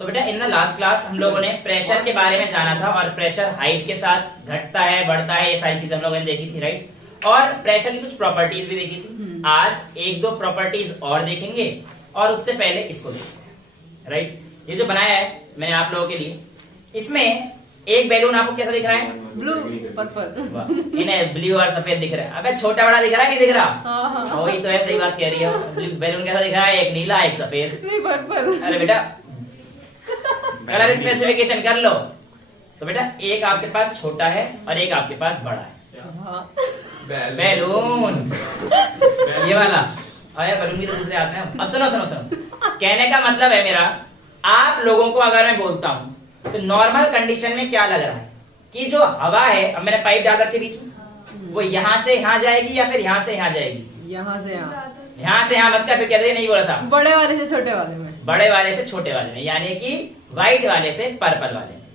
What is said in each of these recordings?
सो बेटा in the last class हम लोगों ने प्रेशर के बारे में जाना था और प्रेशर हाइट के साथ घटता है बढ़ता है, ये सारी चीजें हम लोगों ने देखी थी, राइट। और प्रेशर की कुछ प्रॉपर्टीज भी देखी थी। आज एक दो प्रॉपर्टीज और देखेंगे और उससे पहले इसको देखेंगे, राइट। ये जो बनाया है मैंने आप लोगों के लिए, इसमें एक बैलून आपको कैसा दिख रहा है? Blue purple. इन्हें ब्लू और सफेद दिख रहा है। अबे छोटा बड़ा दिख रहा है, नहीं दिख रहा? हाँ। वही तो है, सही बात कह रही है। बैलून कैसा दिख रहा है? एक नीला एक सफेद। नहीं पर्पल। अरे बेटा कलर स्पेसिफिकेशन कर लो। तो बेटा एक आपके पास छोटा है और एक आपके पास बड़ा है। बैलून ये वाला। अरे बैलून भी तो दूसरे आते हैं। अब सुनो सुनो सुनो, कहने का मतलब है मेरा, आप लोगों को अगर मैं बोलता हूं तो नॉर्मल कंडीशन में क्या लग रहा है कि जो हवा है, अब मैंने पाइप डाल रखी बीच में, वो यहाँ से यहाँ जाएगी या फिर यहाँ से यहाँ जाएगी? यहाँ से यहाँ। यहाँ से यहाँ मत कर, फिर कहते नहीं बोला था। बड़े वाले से छोटे वाले में। बड़े वाले से छोटे वाले में, यानी कि व्हाइट वाले से पर्पल वाले में।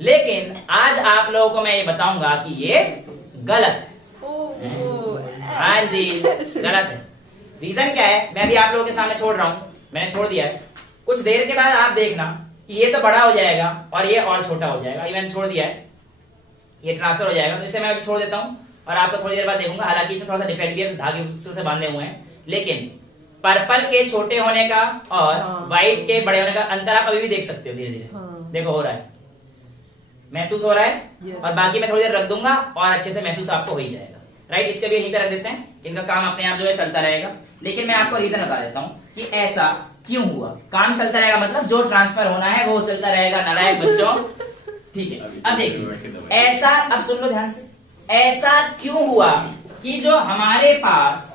लेकिन आज आप लोगों को मैं ये बताऊंगा कि ये गलत है। हाँ जी गलत है। रीजन क्या है मैं अभी आप लोगों के सामने छोड़ रहा हूं, मैंने छोड़ दिया है। कुछ देर के बाद आप देखना कि ये तो बड़ा हो जाएगा और ये और छोटा हो जाएगा। ये मैंने छोड़ दिया है, ये ट्रांसफर हो जाएगा, तो इसे मैं अभी छोड़ देता हूं और आपको थोड़ी देर बाद देखूंगा। हालांकि इसे थोड़ा सा डिफेक्ट भी है, धागे से बांधे हुए हैं, लेकिन पर्पल के छोटे होने का और व्हाइट के बड़े होने का अंतर आप अभी भी देख सकते हो। धीरे धीरे देखो हो रहा है, महसूस हो रहा है। और बाकी मैं थोड़ी देर रख दूंगा और अच्छे से महसूस आपको हो ही जाएगा, राइट। इसके भी यहीं पे रख देते हैं, इनका काम अपने आप जो है चलता रहेगा। लेकिन मैं आपको रीजन बता देता हूं कि ऐसा क्यों हुआ। काम चलता रहेगा मतलब जो ट्रांसफर होना है वो चलता रहेगा, नालायक बच्चों, ठीक है। अब देखिए ऐसा, अब सुन लो ध्यान से, ऐसा क्यों हुआ कि जो हमारे पास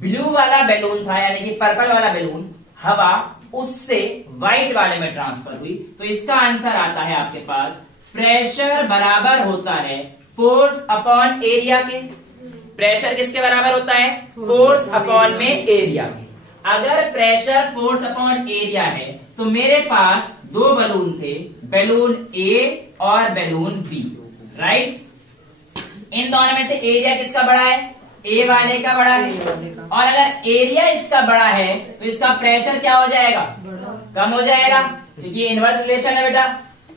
ब्लू वाला बैलून था, यानी कि पर्पल वाला बैलून, हवा उससे व्हाइट वाले में ट्रांसफर हुई। तो इसका आंसर आता है आपके पास, प्रेशर बराबर होता है फोर्स अपॉन एरिया के। प्रेशर किसके बराबर होता है? फोर्स अपॉन में एरिया के। अगर प्रेशर फोर्स अपॉन एरिया है तो मेरे पास दो बैलून थे, बैलून ए और बैलून बी, राइट। इन दोनों में से एरिया किसका बड़ा है? ए वाले का बड़ा है। और अगर एरिया इसका बड़ा है तो इसका प्रेशर क्या हो जाएगा? कम हो जाएगा, क्योंकि इनवर्स रिलेशन है बेटा।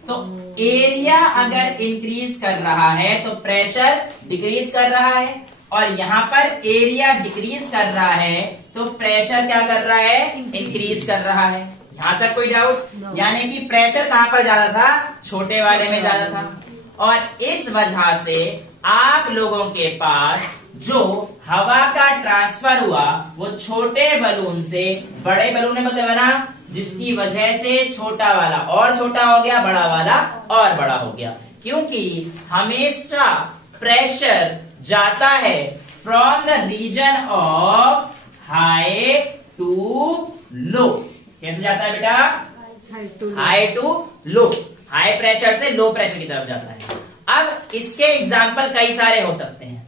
तो एरिया अगर इंक्रीज कर रहा है तो प्रेशर डिक्रीज कर रहा है, और यहाँ पर एरिया डिक्रीज कर रहा है तो प्रेशर क्या कर रहा है? इंक्रीज कर रहा है। यहां तक कोई डाउट? यानी कि प्रेशर कहां पर ज्यादा था? छोटे वाले में ज्यादा था। और इस वजह से आप लोगों के पास जो हवा का ट्रांसफर हुआ वो छोटे बलून से बड़े बलून में बना, जिसकी वजह से छोटा वाला और छोटा हो गया, बड़ा वाला और बड़ा हो गया। क्योंकि हमेशा प्रेशर जाता है from the region of high to low. कैसे जाता है बेटा? High to low. High pressure से लो प्रेशर की तरफ जाता है। अब इसके एग्जाम्पल कई सारे हो सकते हैं,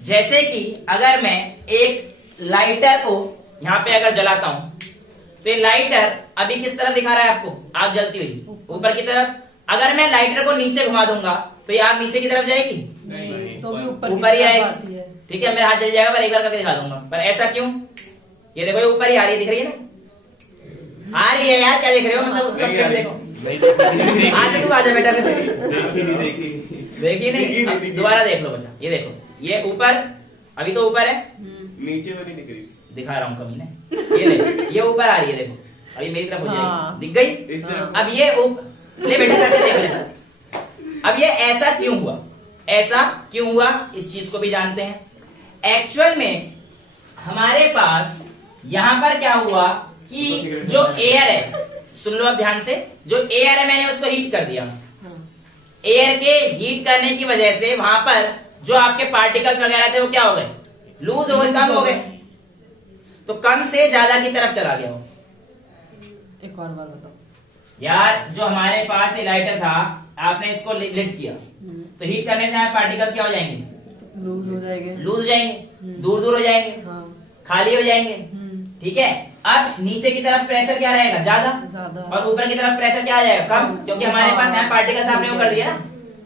जैसे कि अगर मैं एक लाइटर को यहां पे अगर जलाता हूं तो ये लाइटर अभी किस तरफ दिखा रहा है आपको? आग जलती हुई ऊपर की तरफ। अगर मैं लाइटर को नीचे घुमा दूंगा तो ये आग नीचे की तरफ जाएगी? नहीं, तो भी ऊपर ही आएगी। ठीक है, मेरा हाथ जल जाएगा, पर एक बार करके दिखा दूंगा। पर ऐसा क्यों? ये देखो ये ऊपर ही आ रही है, दिख रही है ना? आ रही है यार, क्या देख रहे हो? मतलब उसका देखो। आज तू आजा बेटा, देखी नहीं? दोबारा देख लो बेटा, ये देखो ये ऊपर, अभी तो ऊपर है, नीचे वाली दिख रही, दिखा रहा हूँ कमी ने। ये देखो ये ऊपर आ रही है, देखो अभी मेरी तरफ हो जाएगी, दिख गई? अब ये ले बेटा करके देख लेना। अब ये ऐसा क्यों हुआ? ऐसा क्यों हुआ इस चीज को भी जानते हैं। एक्चुअल में हमारे पास यहां पर क्या हुआ कि जो एयर है, सुन लो अब ध्यान से, जो एयर है मैंने उसको हीट कर दिया। एयर के हीट करने की वजह से वहां पर जो आपके पार्टिकल्स वगैरह थे वो क्या हो गए? लूज हो गए, कम हो गए। तो कम से ज्यादा की तरफ चला गया वो। एक और बार बताओ यार, जो हमारे पास ये लाइटर था, आपने इसको लिट किया तो हीट करने से हमारे पार्टिकल्स क्या हो जाएंगे? लूज हो जाएंगे, लूज हो जाएंगे, दूर दूर हो जाएंगे, खाली हो जाएंगे। ठीक है, अब नीचे की तरफ प्रेशर क्या रहेगा? ज्यादा, और ऊपर की तरफ प्रेशर क्या आ जाएगा? कम, क्योंकि हमारे पास यहाँ पार्टिकल्स आपने वो कर दिया ना,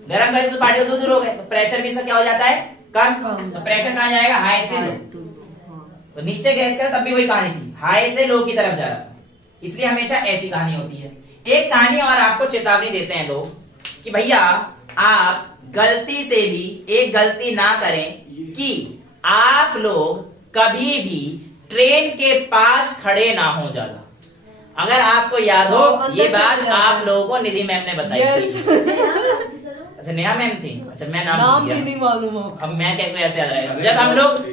गर्म कर दिया तो पार्टिकल दूर दूर हो गए, तो प्रेशर भी क्या हो जाता है? कम। तो प्रेशर कहाँ जाएगा? हाई से लो। तो नीचे गैस का तब भी वही कहानी थी, हाई से लो की तरफ जा रहा था। इसलिए हमेशा ऐसी कहानी होती है। एक कहानी और आपको चेतावनी देते हैं लोग कि भैया आप गलती से भी एक गलती ना करें कि आप लोग कभी भी ट्रेन के पास खड़े ना हो ज्यादा। अगर आपको याद हो ये बात आप लोगों को निधि मैम ने बताई थी। अच्छा नेहा मैम थी। अच्छा मैं नाम भी नहीं मालूम हो। अब मैं क्या ऐसे याद रहेगा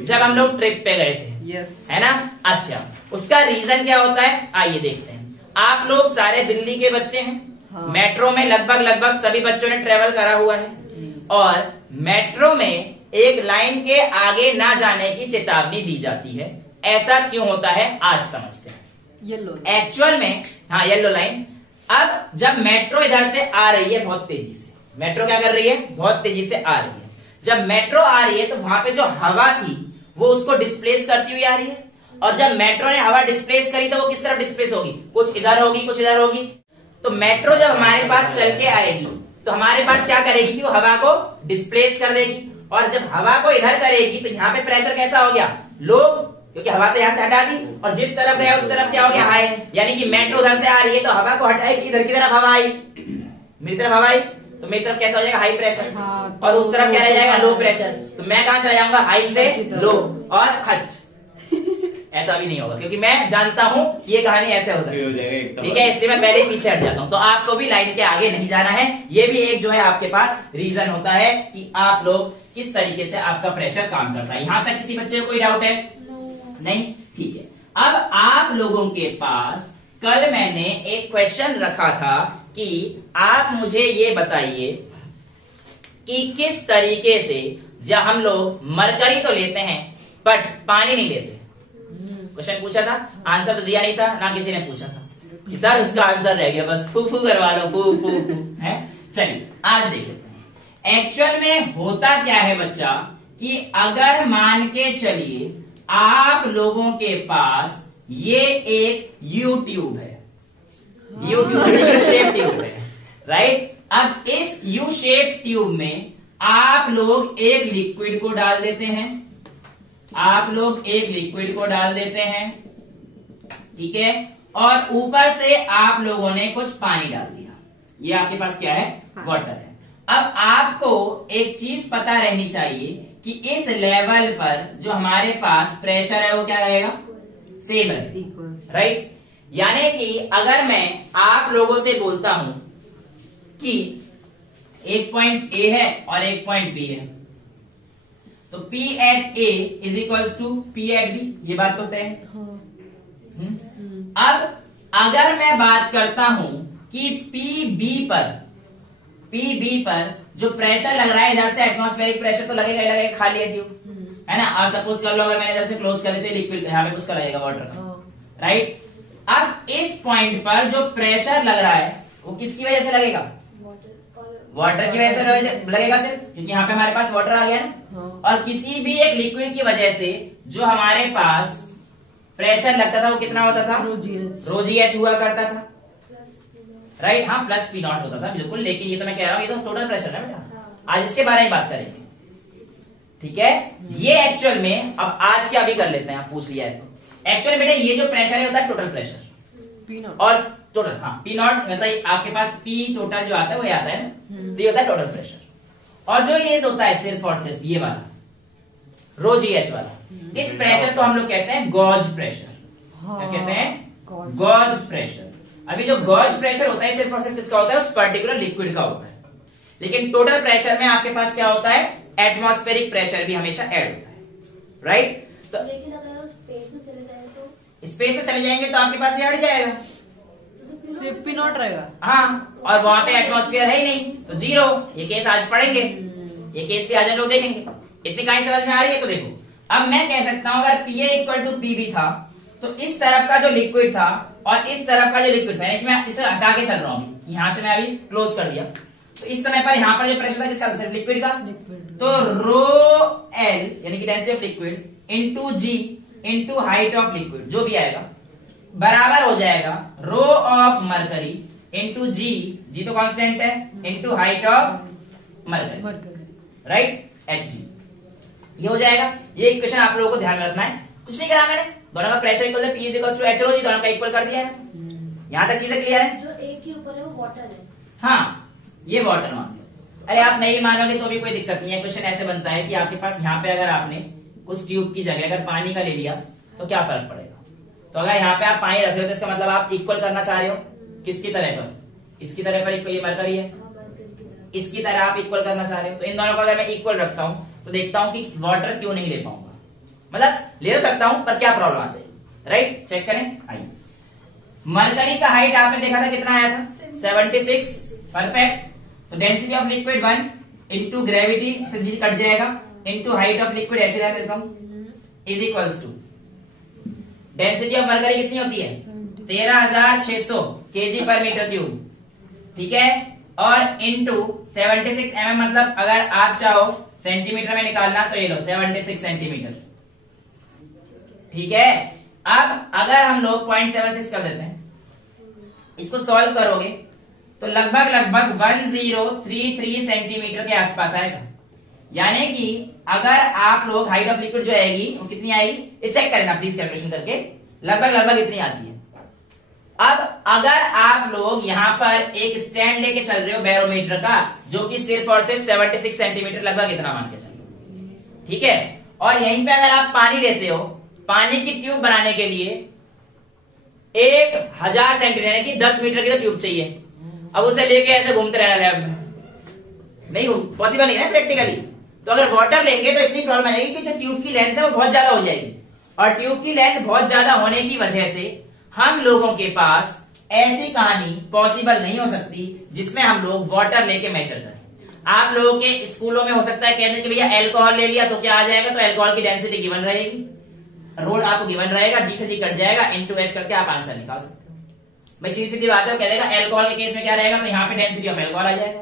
जब हम लोग ट्रिप पे गए थे। है ना। अच्छा उसका रीजन क्या होता है आइए देखते हैं। आप लोग सारे दिल्ली के बच्चे हैं। हाँ। मेट्रो में लगभग सभी बच्चों ने ट्रेवल करा हुआ है और मेट्रो में एक लाइन के आगे ना जाने की चेतावनी दी जाती है। ऐसा क्यों होता है आज समझते हैं। येलो एक्चुअल में हाँ येलो लाइन। अब जब मेट्रो इधर से आ रही है बहुत तेजी से, मेट्रो क्या कर रही है बहुत तेजी से आ रही है। जब मेट्रो आ रही है तो वहां पे जो हवा थी वो उसको डिस्प्लेस करती हुई आ रही है और जब मेट्रो ने हवा डिस्प्लेस करी तो वो किस तरफ डिस्प्लेस होगी, कुछ इधर होगी कुछ इधर होगी। तो मेट्रो जब हमारे पास चल के आएगी तो हमारे पास क्या करेगी कि वो हवा को डिस्प्लेस कर देगी और जब हवा को इधर करेगी तो यहाँ पे प्रेशर कैसा हो गया लो, क्योंकि हवा तो यहाँ से हटा दी और जिस तरफ गया उस तरफ क्या हो गया हाई। यानी कि मेट्रो उधर से आ रही है तो हवा को हटाएगी, इधर की तरफ हवा आई, मेरी तरफ हवा आई तो मेरी तरफ कैसा हो जाएगा हाई प्रेशर। हाँ, और उस तरफ क्या रह जाएगा लो प्रेशर। तो मैं कहां चला जाऊंगा हाई से लो और खच। ऐसा भी नहीं होगा क्योंकि मैं जानता हूं ये कहानी ऐसे हो सकती है। ठीक है इसलिए मैं पहले ही पीछे हट जाता हूं। तो आपको भी लाइन के आगे नहीं जाना है। ये भी एक जो है आपके पास रीजन होता है कि आप लोग किस तरीके से आपका प्रेशर काम करता है। यहां तक किसी बच्चे को कोई डाउट है नहीं। ठीक है अब आप लोगों के पास कल मैंने एक क्वेश्चन रखा था कि आप मुझे ये बताइए कि किस तरीके से जब हम लोग मरकरी तो लेते हैं बट पानी नहीं लेते। क्वेश्चन पूछा था आंसर तो दिया नहीं था ना किसी ने पूछा था कि सर उसका आंसर रह गया बस फू फू करवा लो फू फू है। चलिए आज देख लेते हैं एक्चुअल में होता क्या है बच्चा कि अगर मान के चलिए आप लोगों के पास ये एक यू ट्यूब है, यू शेप ट्यूब है राइट। अब इस यू शेप ट्यूब में आप लोग एक लिक्विड को डाल देते हैं, आप लोग एक लिक्विड को डाल देते हैं ठीक है और ऊपर से आप लोगों ने कुछ पानी डाल दिया। ये आपके पास क्या है वाटर है। अब आपको एक चीज पता रहनी चाहिए कि इस लेवल पर जो हमारे पास प्रेशर है वो क्या रहेगा सेम है राइट। यानी कि अगर मैं आप लोगों से बोलता हूं कि एक पॉइंट ए है और एक पॉइंट बी है तो P at A is equals to P at B, ये बात तो तय है। अब अगर मैं बात करता हूं कि PB पर जो प्रेशर लग रहा है इधर से एटमॉस्फेरिक प्रेशर तो लगेगा ही लगेगा, खाली है ट्यूब है ना। और सपोज कर लो अगर मैंने इधर से क्लोज कर देते लिक्विड यहाँ पे उसका लगेगा वाटर का राइट। अब इस पॉइंट पर जो प्रेशर लग रहा है वो किसकी वजह से लगेगा वाटर की वजह से लगेगा सिर्फ, क्योंकि यहाँ पे हमारे पास वाटर आ गया ना। और किसी भी एक लिक्विड की वजह से जो हमारे पास प्रेशर लगता था वो कितना होता था रो जी एच हुआ करता था राइट। हाँ प्लस पी नॉट होता था बिल्कुल। लेकिन ये तो मैं कह रहा हूँ ये तो टोटल प्रेशर है बेटा। आज इसके बारे में बात करेंगे ठीक है। ये एक्चुअल में अब आज क्या भी कर लेते हैं, आप पूछ लिया है तो एक्चुअली बेटा ये जो प्रेशर है होता है टोटल प्रेशर और टोटल हाँ पी नॉट मतलब आपके पास पी टोटल जो आता है वो आता है ना तो ये होता है टोटल प्रेशर। और जो ये होता है सिर्फ और सिर्फ ये वाला रो जी एच वाला इस प्रेशर को हम लोग कहते हैं गॉज प्रेशर। क्या कहते हैं गॉज प्रेशर। अभी जो गॉज प्रेशर होता है सिर्फ और सिर्फ किसका होता है उस पर्टिकुलर लिक्विड का होता है। लेकिन टोटल प्रेशर में आपके पास क्या होता है एटमॉस्फेरिक प्रेशर भी हमेशा ऐड होता है राइट। तो लेकिन अगर स्पेस में चले जाए तो स्पेस में चले जाएंगे तो आपके पास ये हट जाएगा सिर्फ पी नॉट रहेगा। हाँ और वहां पे एटमॉस्फेयर है ही नहीं तो जीरो। ये केस आज पढ़ेंगे, ये केस भी आज हम लोग देखेंगे। इतनी कहानी समझ में आ रही है तो देखो अब मैं कह सकता हूं अगर PA इक्वल टू PB था तो इस तरफ का जो लिक्विड था और इस तरफ का जो लिक्विड था यानी कि मैं इसे हटा के चल रहा हूं अभी यहां से मैं अभी क्लोज कर दिया तो इस समय पर यहां पर जो प्रेशर था किसका सिर्फ लिक्विड का तो रो L यानी कि density of liquid into G into height of liquid जो भी आएगा बराबर हो जाएगा रो ऑफ मरकरी इंटू जी तो कांस्टेंट है into height of mercury right Hg ये हो जाएगा। ये इक्वेशन आप लोगों को ध्यान में रखना है। कुछ नहीं करा मैंने, दोनों का pressure equal P is equal to H rho g दोनों का इक्वल कर दिया है। यहां तक चीजें क्लियर है। जो एक के ऊपर रहे हो वाटर है। हाँ, ये वाटर मान लो। अरे आप नहीं मानोगे तो भी कोई दिक्कत नहीं है। क्वेश्चन ऐसे बनता है कि आपके पास यहाँ पे अगर आपने उस ट्यूब की जगह अगर पानी का ले लिया तो क्या फर्क पड़ेगा। तो अगर यहाँ पे आप पानी रख रहे हो तो इसका मतलब आप इक्वल करना चाह रहे हो किसकी तरह पर, इसकी तरह पर इक्वल, ये मरकरी है, इसकी तरह आप इक्वल करना चाह रहे हो। तो इन दोनों को अगर मैं इक्वल रखता हूं तो देखता हूं कि वाटर क्यों नहीं ले पाऊंगा, मतलब ले तो सकता हूं पर क्या प्रॉब्लम आ जाएगी। राइट, चेक करें। आइए, मरकरी का हाइट आपने देखा था कितना आया था, 76। परफेक्ट। तो density of liquid 1 into gravity से जी कट जाएगा इंटू हाइट ऑफ लिक्विड, ऐसे रह देता हूं, is equals to density of mercury कितनी होती है 13,600 केजी पर मीटर क्यूब, ठीक है, और इंटू 76 mm, मतलब अगर आप चाहो सेंटीमीटर में निकालना तो ये लो 76 सेंटीमीटर, ठीक है। अब अगर हम लोग 0.76 कर देते हैं, इसको सॉल्व करोगे तो लगभग 1033 सेंटीमीटर के आसपास आएगा। यानी कि अगर आप लोग हाइट ऑफ लिक्विड जो आएगी वो कितनी आएगी, ये चेक करें ना प्लीज कैलकुलेशन करके, लगभग इतनी आती है। अब अगर आप लोग यहां पर एक स्टैंड लेके चल रहे हो बैरोमीटर का, जो कि सिर्फ और सिर्फ 76 सेंटीमीटर लगभग इतना मान के चलो, ठीक है, और यहीं पे अगर आप पानी लेते हो, पानी की ट्यूब बनाने के लिए 1000 सेंटीमीटर यानी कि 10 मीटर की तो ट्यूब चाहिए। अब उसे लेके ऐसे घूमते रहना लैब में, नहीं पॉसिबल नहीं है प्रैक्टिकली। तो अगर वाटर लेंगे तो इतनी प्रॉब्लम आएगी कि जो ट्यूब की लेंथ है वो बहुत ज्यादा हो जाएगी, और ट्यूब की लेंथ बहुत ज्यादा होने की वजह से हम लोगों के पास ऐसी कहानी पॉसिबल नहीं हो सकती जिसमें हम लोग वाटर लेके मेजर करें। आप लोगों के स्कूलों में हो सकता है कहते कि भैया अल्कोहल ले लिया तो क्या आ जाएगा, तो अल्कोहल की डेंसिटी गिवन रहेगी, रोल आपको गिवन रहेगा, जी से जी कट जाएगा, इनटू एच करके आप आंसर निकाल सकते हो। भाई सीधी सीधी बात है, वो कह देगा अल्कोहल के केस में क्या रहेगा, तो यहाँ पे डेंसिटी ऑफ अल्कोहल आ जाएगा,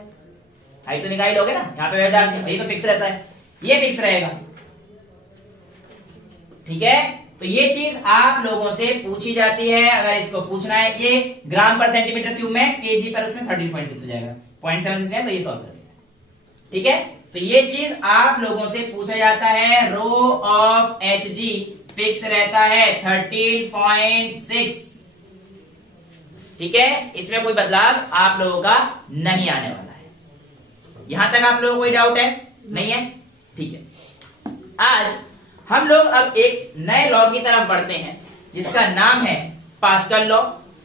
हाइट तो निकाल लोगे ना, यहाँ पे डाल के, यही तो फिक्स रहता है, ये फिक्स रहेगा, ठीक है। तो ये चीज आप लोगों से पूछी जाती है, अगर इसको पूछना है, ये ग्राम पर सेंटीमीटर क्यूब में, केजी पर उसमें 13.6 हो जाएगा, 0.76 है, तो ये सॉल्व कर देगा, ठीक है। तो ये चीज आप लोगों से पूछा जाता है। Rho of H G fix रहता है 13.6, ठीक है, इसमें कोई बदलाव आप लोगों का नहीं आने वाला है। यहां तक आप लोगों को कोई डाउट है, नहीं है, ठीक है। आज हम लोग अब एक नए लॉ की तरफ बढ़ते हैं जिसका नाम है पास्कल लॉ,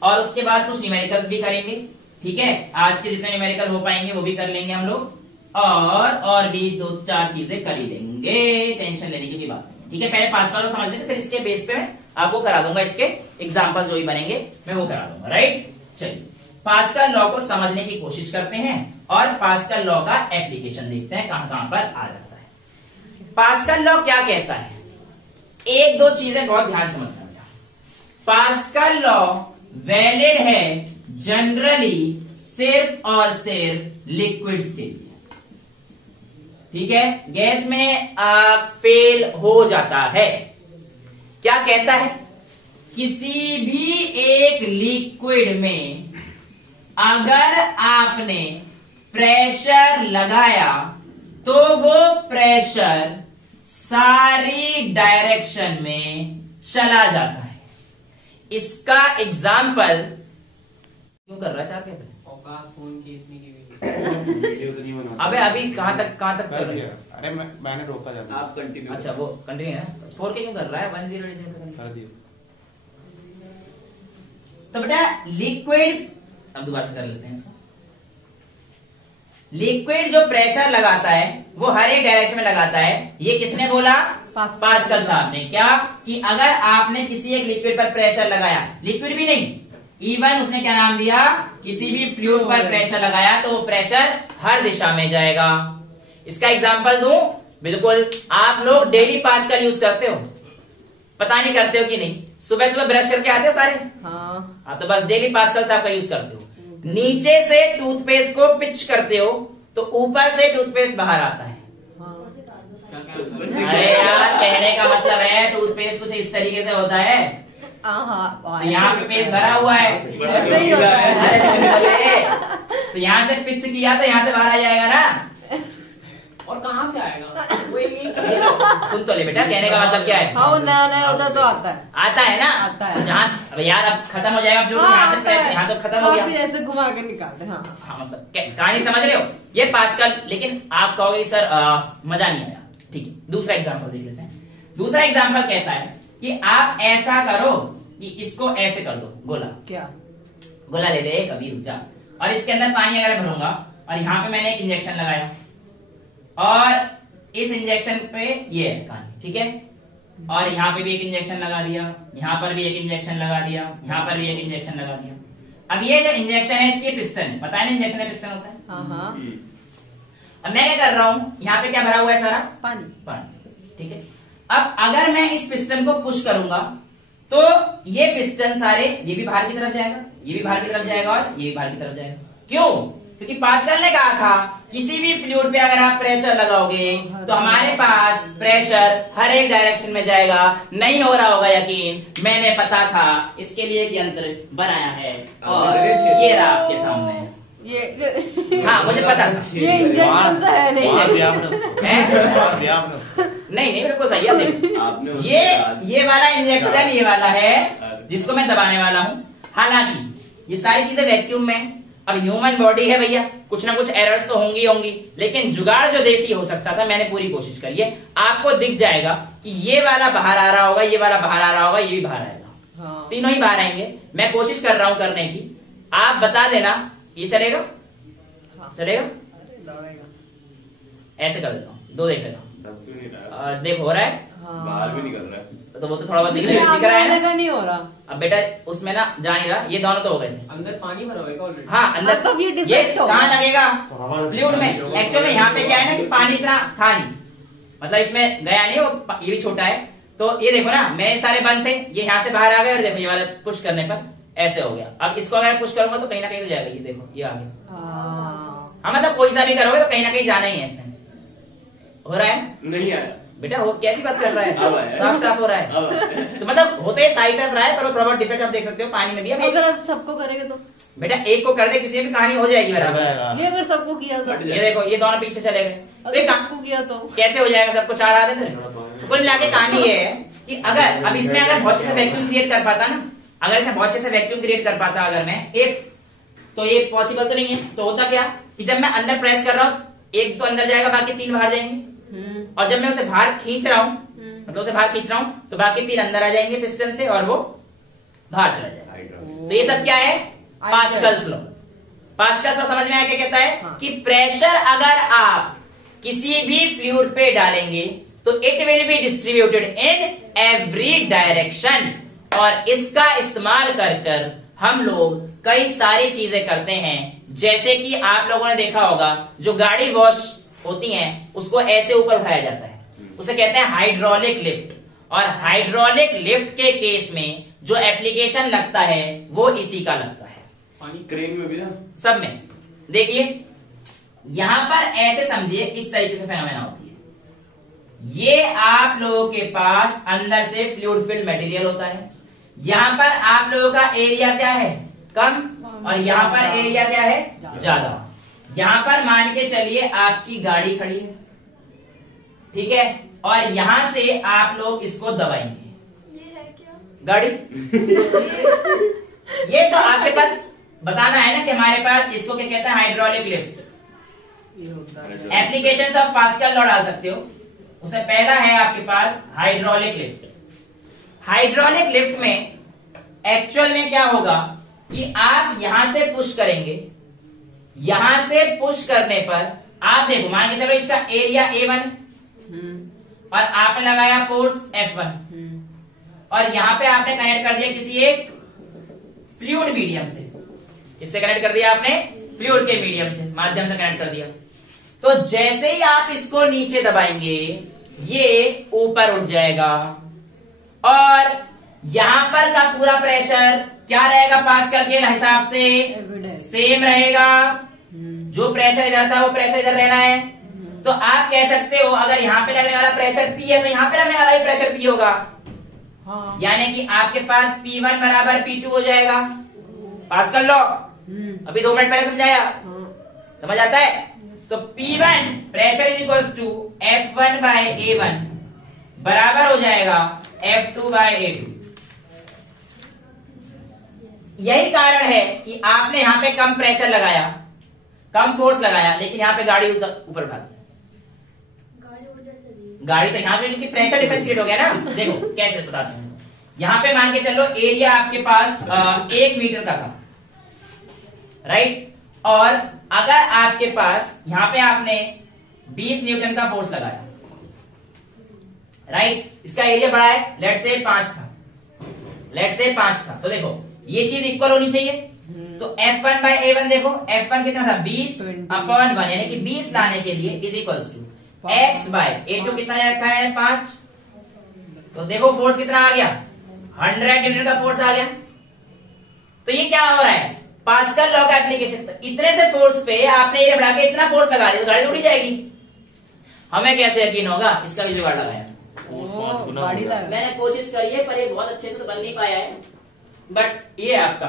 और उसके बाद कुछ न्यूमेरिकल्स भी करेंगे, ठीक है। आज के जितने न्यूमेरिकल हो पाएंगे वो भी कर लेंगे हम लोग, और भी 2-4 चीजें कर ही लेंगे, टेंशन लेने की भी बात नहीं, ठीक है। पहले पास्कल लॉ समझ लेते, फिर इसके बेस पे मैं आपको करा दूंगा, इसके एग्जाम्पल जो भी बनेंगे मैं वो करा दूंगा, राइट। चलिए पास्कल लॉ को समझने की कोशिश करते हैं और पास्कल लॉ का एप्लीकेशन देखते हैं कहां कहां पर आ जाता है। पास्कल लॉ क्या कहता है, 1-2 चीजें बहुत ध्यान समझना। पास्कल लॉ वैलिड है जनरली सिर्फ और सिर्फ लिक्विड्स के लिए, ठीक है, गैस में फेल हो जाता है। क्या कहता है, किसी भी एक लिक्विड में अगर आपने प्रेशर लगाया तो वो प्रेशर सारी डायरेक्शन में चला जाता है। इसका एग्जाम्पल क्यों कर रहा है चार के औकात फोन की इतनी की वीडियो तो नहीं बना। अबे अभी कहां तक चल रहा है? अरे मैंने रोका जाता। आप कंटिन्यू। अच्छा वो कंटिन्यू है, 4K क्यों कर रहा है, 1080 कर दिया। तो बेटा लिक्विड, अब दोबारा से कर लेते हैं इसको। लिक्विड जो प्रेशर लगाता है वो हर एक डायरेक्शन में लगाता है, ये किसने बोला, पास्कल साहब ने। क्या कि अगर आपने किसी एक लिक्विड पर प्रेशर लगाया, लिक्विड भी नहीं, इवन उसने क्या नाम दिया, किसी भी फ्लूइड पर प्रेशर लगाया तो वो प्रेशर हर दिशा में जाएगा। इसका एग्जांपल दूं, बिल्कुल आप लोग डेली पास्कल यूज करते हो, पता नहीं करते हो कि नहीं, सुबह सुबह ब्रश करके आते हो सारे, हाँ, तो बस डेली पास्कल साहब का यूज करते हो। नीचे से टूथपेस्ट को पिच करते हो तो ऊपर से टूथपेस्ट बाहर आता है। अरे यार कहने का मतलब है टूथपेस्ट कुछ इस तरीके से होता है, यहाँ पे पेस्ट भरा हुआ है, तो यहाँ से पिच किया तो यहाँ से बाहर आ जाएगा ना, और कहाँ से आएगा वो एक सुन तो ले बेटा, कहने का मतलब क्या है? हाँ, वो नया नया होता तो आता है। आता है ना, आता है। जहाँ अब यार अब खत्म हो जाएगा फ्लूइड, यहाँ से प्रेशर, यहाँ तो खत्म हो गया। फिर ऐसे घुमा के निकालते हैं। हाँ हाँ मतलब कहानी समझ रहे हो? ये पास्कल, लेकिन आप कहोगे सर मजा नहीं आया। ठीक है, दूसरा एग्जाम्पल देख लेते हैं। दूसरा एग्जाम्पल कहता है कि आप ऐसा करो कि इसको ऐसे कर दो, गोला। क्या? गोला ले ले कभी, रुक जा, और इसके अंदर पानी अगर भरूंगा और यहाँ पे मैंने एक इंजेक्शन लगाया और इस इंजेक्शन पे ये है कहानी, ठीक है, और यहाँ पे भी एक इंजेक्शन लगा दिया, यहाँ पर भी एक इंजेक्शन लगा दिया, यहाँ पर भी एक इंजेक्शन लगा दिया। अब ये जो इंजेक्शन है इसकी पिस्टन है, पता है ना इंजेक्शन है पिस्टन होता है। हाँ हाँ। अब मैं क्या कर रहा हूं, यहाँ पे क्या भरा हुआ है सारा? पानी। पानी, ठीक है। अब अगर मैं इस पिस्टन को पुश करूंगा तो ये पिस्टन सारे, ये भी बाहर की तरफ जाएगा, ये भी बाहर की तरफ जाएगा और ये भी बाहर की तरफ जाएगा। क्यों? क्योंकि पास्कल ने कहा था किसी भी फ्लूइड पे अगर आप प्रेशर लगाओगे तो हमारे पास प्रेशर हर एक डायरेक्शन में जाएगा। नहीं हो रहा होगा यकीन, मैंने पता था, इसके लिए एक यंत्र बनाया है और ये रहा आपके सामने। ये हाँ मुझे पता था। ये इंजेक्शन तो है नहीं। नहीं नहीं बिल्कुल सही है। ये वाला इंजेक्शन ये वाला है जिसको मैं दबाने वाला हूँ। हालांकि ये सारी चीजें वैक्यूम में, अब ह्यूमन बॉडी है भैया, कुछ ना कुछ एरर्स तो होंगी होंगी, लेकिन जुगाड़ जो देसी हो सकता था मैंने पूरी कोशिश करी है। आपको दिख जाएगा कि ये वाला बाहर आ रहा होगा, ये वाला बाहर आ रहा होगा, ये भी बाहर आएगा। हाँ। तीनों ही बाहर आएंगे। मैं कोशिश कर रहा हूं करने की, आप बता देना ये चलेगा? हाँ। चलेगा? दौड़ेगा। ऐसे कर देता हूँ, दो देख लेता हूँ। और देखो हो रहा है, हाँ। बाहर भी नहीं कर रहा है। तो वो तो थोड़ा बहुत दिख रहा है ना। नहीं हो रहा। अब बेटा उसमें ना जा नहीं रहा, ये दोनों तो हो गए थे। अंदर पानी भरा होगा ऑलरेडी। हाँ अंदर हाँ, तो ये ये डिफेक्ट होगा। कहाँ लगेगा? हवा फ्लूइड में। एक्चुअल में यहाँ पे क्या है ना कि पानी इतना था नहीं, मतलब इसमें गया नहीं, वो ये भी छोटा है। तो ये देखो ना, मेरे सारे बंद थे, ये यहाँ से बाहर आ गए और देखो ये वाला पुश करने पर ऐसे हो गया। अब इसको अगर पुश करूंगा तो कहीं ना कहीं तो जाएगा। ये देखो ये आ गया। हाँ मतलब कोई सा भी करोगे तो कहीं ना कहीं जाना ही है इसमें। हो रहा है नहीं आया बेटा, हो कैसी बात कर रहा अब है? आया। साफ साफ हो रहा है। अब तो मतलब होते सारी तरफ रहा है, पर वो थोड़ा बहुत डिफेक्ट आप देख सकते हो पानी में भी। अब अगर आप सबको करेंगे तो बेटा एक को कर दे, किसी भी कहानी हो जाएगी बराबर। ये अगर सबको किया तो, ये देखो ये दोनों पीछे चले गए, तो अगर ये सबको किया तो कैसे हो जाएगा? सबको चार आते थे। कुल मिला के कहानी ये है कि अगर अब इसमें अगर बहुत अच्छे से वैक्यूम क्रिएट कर पाता ना, अगर इसमें बहुत अच्छे से वैक्यूम क्रिएट कर पाता अगर मैं, इफ, तो ये पॉसिबल तो नहीं है। तो होता क्या कि जब मैं अंदर प्रेस कर रहा हूँ, एक तो अंदर जाएगा, बाकी तीन बाहर जाएंगे। और जब मैं उसे बाहर खींच रहा हूँ, मतलब उसे बाहर खींच रहा हूँ, तो बाकी तीन अंदर आ जाएंगे पिस्टन से और वो बाहर चला जाएगा। तो ये सब क्या है? Pascal's law. पास्कल्स लॉ समझ में आया क्या कहता है? हाँ। कि प्रेशर अगर आप किसी भी फ्लूइड पे डालेंगे तो it will be distributed in every direction. और इसका इस्तेमाल कर कर हम लोग कई सारी चीजें करते हैं। जैसे कि आप लोगों ने देखा होगा जो गाड़ी वॉश होती हैं उसको ऐसे ऊपर उठाया जाता है, उसे कहते हैं हाइड्रोलिक लिफ्ट। और हाइड्रोलिक लिफ्ट के केस में जो एप्लीकेशन लगता है वो इसी का लगता है। पानी क्रेन में भी ना सब में देखिए, यहां पर ऐसे समझिए इस तरीके से फेनोमेना होती है। ये आप लोगों के पास अंदर से फ्लूइड फिल्ड मटेरियल होता है। यहां पर आप लोगों का एरिया क्या है? कम। और यहां पर एरिया क्या है? ज्यादा। यहां पर मान के चलिए आपकी गाड़ी खड़ी है, ठीक है, और यहां से आप लोग इसको दबाएंगे। ये है क्या? गाड़ी ये तो आपके पास बताना है ना कि हमारे पास इसको क्या कहते हैं? Hydraulic lift. ये होता है। एप्लीकेशंस ऑफ पास्कल लॉ डाल सकते हो। उसमें पहला है आपके पास हाइड्रोलिक लिफ्ट। हाइड्रोलिक लिफ्ट में एक्चुअल में क्या होगा कि आप यहां से पुश करेंगे, यहां से पुश करने पर आप देखो, मान के चलो इसका एरिया A1 और आपने लगाया फोर्स F1 और यहां पे आपने कनेक्ट कर दिया किसी एक फ्लूइड मीडियम से। इससे कनेक्ट कर दिया आपने फ्लूइड के मीडियम से, माध्यम से कनेक्ट कर दिया। तो जैसे ही आप इसको नीचे दबाएंगे ये ऊपर उठ जाएगा और यहां पर का पूरा प्रेशर क्या रहेगा? पास्कल के हिसाब से सेम रहेगा। जो प्रेशर इधर था वो प्रेशर इधर रहना है। तो आप कह सकते हो अगर यहाँ पे लगने वाला प्रेशर P है तो यहाँ पे लगने वाला ही प्रेशर P होगा। हाँ। यानी कि आपके पास P1 बराबर P2 हो जाएगा। पास्कल लॉ अभी 2 मिनट पहले समझाया, समझ आता है? तो P1 pressure is equal to F1 by A1 बराबर हो जाएगा F2 बाय A2। यही कारण है कि आपने यहां पे कम प्रेशर लगाया, कम फोर्स लगाया, लेकिन यहां पे गाड़ी ऊपर उठा दी। गाड़ी तो यहां पे नीचे प्रेशर डिफरेंस क्रिएट हो गया ना। देखो कैसे बताते हैं। यहां पे मान के चलो एरिया आपके पास 1 मीटर का था, राइट, और अगर आपके पास यहां पे आपने 20 न्यूटन का फोर्स लगाया, राइट, इसका एरिया बड़ा है, लेट्स से 5 था, तो देखो ये चीज इक्वल होनी चाहिए। तो F1 बाय A1 देखो, F1 कितना था 20/1, यानी कि 20 लाने के लिए is equals to X by A2 कितना रखा है 5। तो देखो फोर्स कितना आ गया, 100 न्यूटन का फोर्स आ गया। तो ये क्या हो रहा है, पास्कल लॉ का एप्लीकेशन। तो इतने से फोर्स पे आपने ये बढ़ा के इतना फोर्स लगा दिया तो गाड़ी उड़ी जाएगी। हमें कैसे यकीन होगा, इसका भी जुगाड़ लगाया। मैंने कोशिश करी है पर ये बहुत अच्छे से तो बन नहीं पाया है, बट ये आपका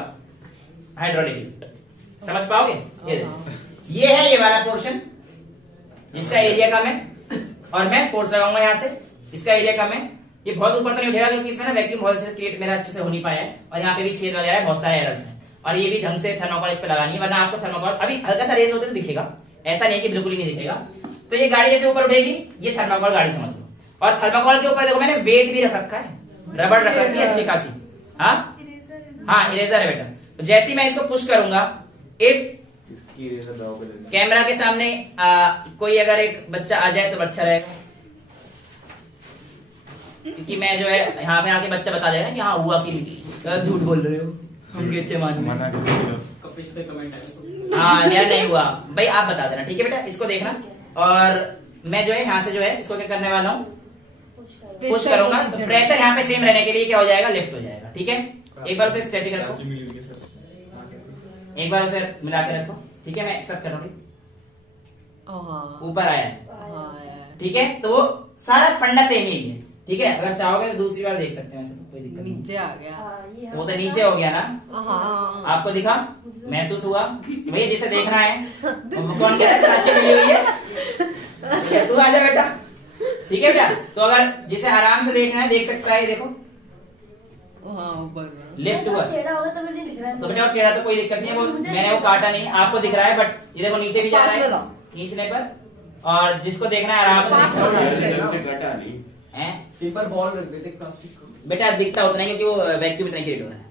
हाइड्रोलिक लिफ्ट, समझ पाओगे। ये है ये वाला पोर्शन जिसका एरिया कम है, और मैं फोर्स लगाऊंगा यहां से, इसका एरिया कम है। ये बहुत ऊपर तो नहीं उठेगा क्योंकि इसमें ना वैक्यूम बहुत अच्छे से क्रिएट मेरा अच्छे से हो नहीं पाया है, और यहाँ पे भी छेद वगैरह है, बहुत सारे एरर्स हैं, और ये भी ढंग से थर्मोकॉल इस पे लगानी है, वरना आपको थर्मोकॉल अभी हल्का सा रेस होते तो दिखेगा, ऐसा नहीं कि बिल्कुल ही नहीं दिखेगा। तो ये गाड़ी ऐसे ऊपर उठेगी, ये थर्मोकॉल गाड़ी समझ लो। और थर्मोकॉल के ऊपर देखो मैंने वेट भी रख रखा है, रबड़ रख रखी है अच्छी खासी। हाँ इरेजर है बेटा। तो जैसे ही मैं इसको पुश करूंगा, इफ कैमरा के सामने कोई अगर एक बच्चा आ जाए तो अच्छा रहेगा, क्योंकि मैं जो है यहाँ पे आके बच्चा बता देगा कि हाँ हुआ कि झूठ बोल रहे हो, हम अच्छे मान हाँ यार नहीं हुआ भाई, आप बता देना, ठीक है बेटा। इसको देखना, और मैं जो है यहाँ से जो है इसको क्या करने वाला हूँ, पुश करूंगा। तो प्रेशर यहाँ पे सेम रहने के लिए क्या हो जाएगा, लिफ्ट हो जाएगा, ठीक है। एक बार उसे स्टैटिक रखो, एक बार उसे मिला के रखो, ठीक है। मैं एक्सेप्ट कर रहा हूँ, ऊपर आया है, ठीक है। तो वो सारा फंडा सेम ही है, ठीक है। अगर चाहोगे तो दूसरी बार देख सकते हैं, वैसे कोई दिक्कत नहीं। नीचे आ गया, वो तो नीचे हो गया ना, आपको दिखा, महसूस हुआ कि भैया जिसे देखना है कौन कह रहा है अच्छी मिली हुई है, तू आजा बेटा, ठीक है बेटा। तो अगर जिसे आराम से देखना है देख सकता है, देखो लेफ्ट ऊपर टेढ़ा होगा तो मुझे दिख रहा है। तो बेटा और टेढ़ा तो कोई दिक्कत नहीं है, वो मैंने वो काटा नहीं, आपको दिख रहा है, बट ये देखो नीचे भी जा रहा है खींचने पर, और जिसको देखना है आराम से है। पेपर बॉल रख देते प्लास्टिक को, बेटा दिखता उतना ही क्योंकि वो वैक्यूम इतना क्रिएट हो रहा है।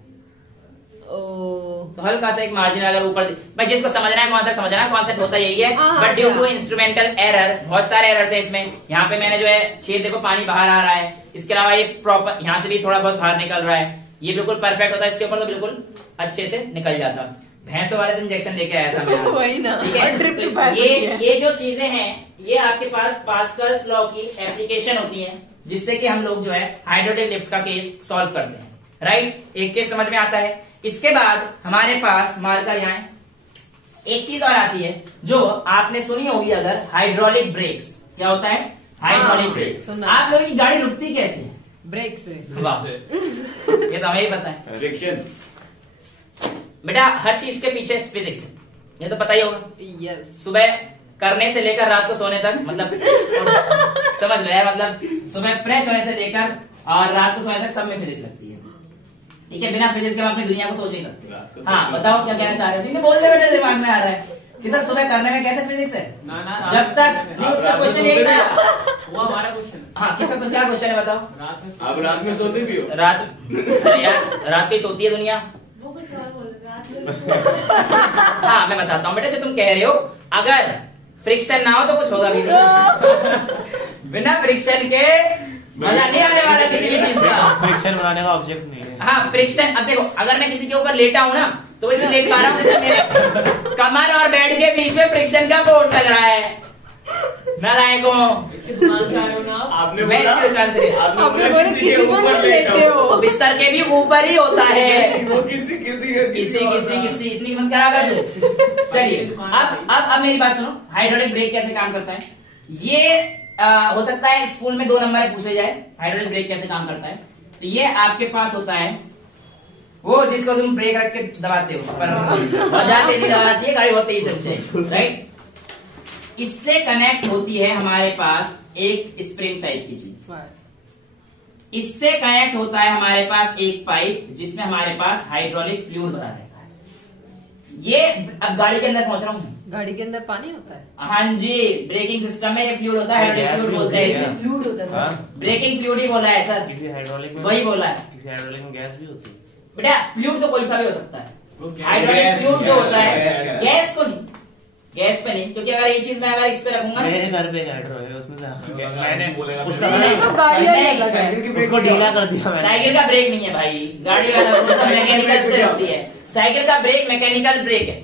तो हल्का सा एक मार्जिन अगर ऊपर, भाई जिसको समझना है कॉन्सेप्ट समझना है, कॉन्सेप्ट होता यही है, but due to instrumental error, बहुत सारे एरर्स है इसमें। यहाँ पे मैंने जो है छेद देखो पानी बाहर आ रहा है, इसके अलावा ये प्रॉपर यहाँ से भी थोड़ा बहुत बाहर निकल रहा है, ये बिल्कुल परफेक्ट होता है, इसके ऊपर तो बिल्कुल अच्छे से निकल जाता। भैंसों वाले दिन इंजेक्शन लेके आया था मैं वही ना, ठीक है। तो ये जो चीजें हैं ये आपके पास पास्कल्स लॉ की एप्लीकेशन होती है, जिससे कि हम लोग जो है हाइड्रोलिक लिफ्ट का केस सॉल्व करते हैं, राइट। एक केस समझ में आता है। इसके बाद हमारे पास मार्कर यहाँ है, एक चीज और आती है जो आपने सुनी होगी, अगर हाइड्रोलिक ब्रेक्स। क्या होता है हाइड्रोलिक ब्रेक्स? आप लोगों की गाड़ी रुकती कैसे है? ब्रेक से। वाह ये तो हमें ही पता है फ्रिक्शन। बेटा हर चीज के पीछे फिजिक्स है, ये तो पता ही होगा। यस। सुबह करने से लेकर रात को सोने तक, मतलब समझ लो यार, मतलब सुबह फ्रेश होने से लेकर और रात को सोने तक सब में फिजिक्स लगती है, ठीक है। बिना फिजिक्स के हम अपनी दुनिया को सोच नहीं सकते। हाँ बताओ क्या कहना चाह रहे हो? बोल दे बेटा, दिमाग में आ रहा है कि सर सुबह करने में कैसे फिजिक्स है? ना, जब तक नहीं उसका क्वेश्चन यही था। वो हमारा क्वेश्चन। हाँ किसका क्या क्वेश्चन है बताओ? आप रात में सोते भी हो? रात अरे यार रात पे सोती है दुनिया। वो कुछ और बोल रहा है। हाँ मैं बताता हूँ बेटा, जो तुम कह रहे हो, अगर फ्रिक्शन ना हो तो कुछ होगा भी नहीं। बिना फ्रिक्शन के मजा नहीं आने वाला किसी भी चीज का। फ्रिक्शन बनाने का ऑब्जेक्ट नहीं है। हाँ फ्रिक्शन, अब देखो अगर मैं किसी के ऊपर लेटा हूं ना, तो वैसे लेट पा रहा हूँ, जैसे मेरे कमर और बेड के बीच में फ्रिक्शन का फोर्स लग रहा है। नारायणों इसकी दुकान से आए हो ना आप? आपने मैं बोला इसकी दुकान से आपने बोला किसी के ऊपर लेटे हो। तो बिस्तर के भी ऊपर ही होता है। वो किसी किसी इतनी मत करा कर दो। चलिए अब मेरी बात सुनो, हाइड्रोलिक ब्रेक कैसे काम करता है। ये हो सकता है स्कूल में 2 नंबर पूछे जाए, हाइड्रोलिक ब्रेक कैसे काम करता है। तो ये आपके पास होता है वो जिसको तुम ब्रेक रख के दबाते हो, पर बहुत तेजी दबाना चाहिए, गाड़ी बहुत तेजी चलती है, राइट। इससे कनेक्ट होती है हमारे पास एक स्प्रिंग टाइप की चीज, इससे कनेक्ट होता है हमारे पास एक पाइप जिसमें हमारे पास हाइड्रोलिक फ्लूइड भरा रहता है। ये अब गाड़ी के अंदर पहुंच रहा हूं, गाड़ी के अंदर पानी होता है। हाँ जी, ब्रेकिंग सिस्टम में ये फ्लूइड होता है, हाइड्रोलिक फ्लूइड बोलते हैं इसे, फ्लूइड होता है, हाँ? ब्रेकिंग फ्लूइड ही बोला है सर, किसी हाइड्रोलिक में वही बोला है किसी हाइड्रोलिक में गैस भी होती है। बेटा। फ्लूइड तो कोई सा भी हो सकता है, Okay. हाइड्रोलिक फ्लूइड जो होता है गैस। गैस को नहीं, गैस पे नहीं, क्योंकि अगर ये चीज मैं अगर इस पे रखूंगा मेरे घर पे एक हाइड्रो है, उसमें से मैंने बोलेगा उसका नहीं, तो गाड़ी वाली अलग है। उसको ढीला कर दिया मैंने। साइकिल का ब्रेक नहीं है भाई, गाड़ी वाला मैकेनिकल से होती है, साइकिल का ब्रेक मैकेनिकल ब्रेक है,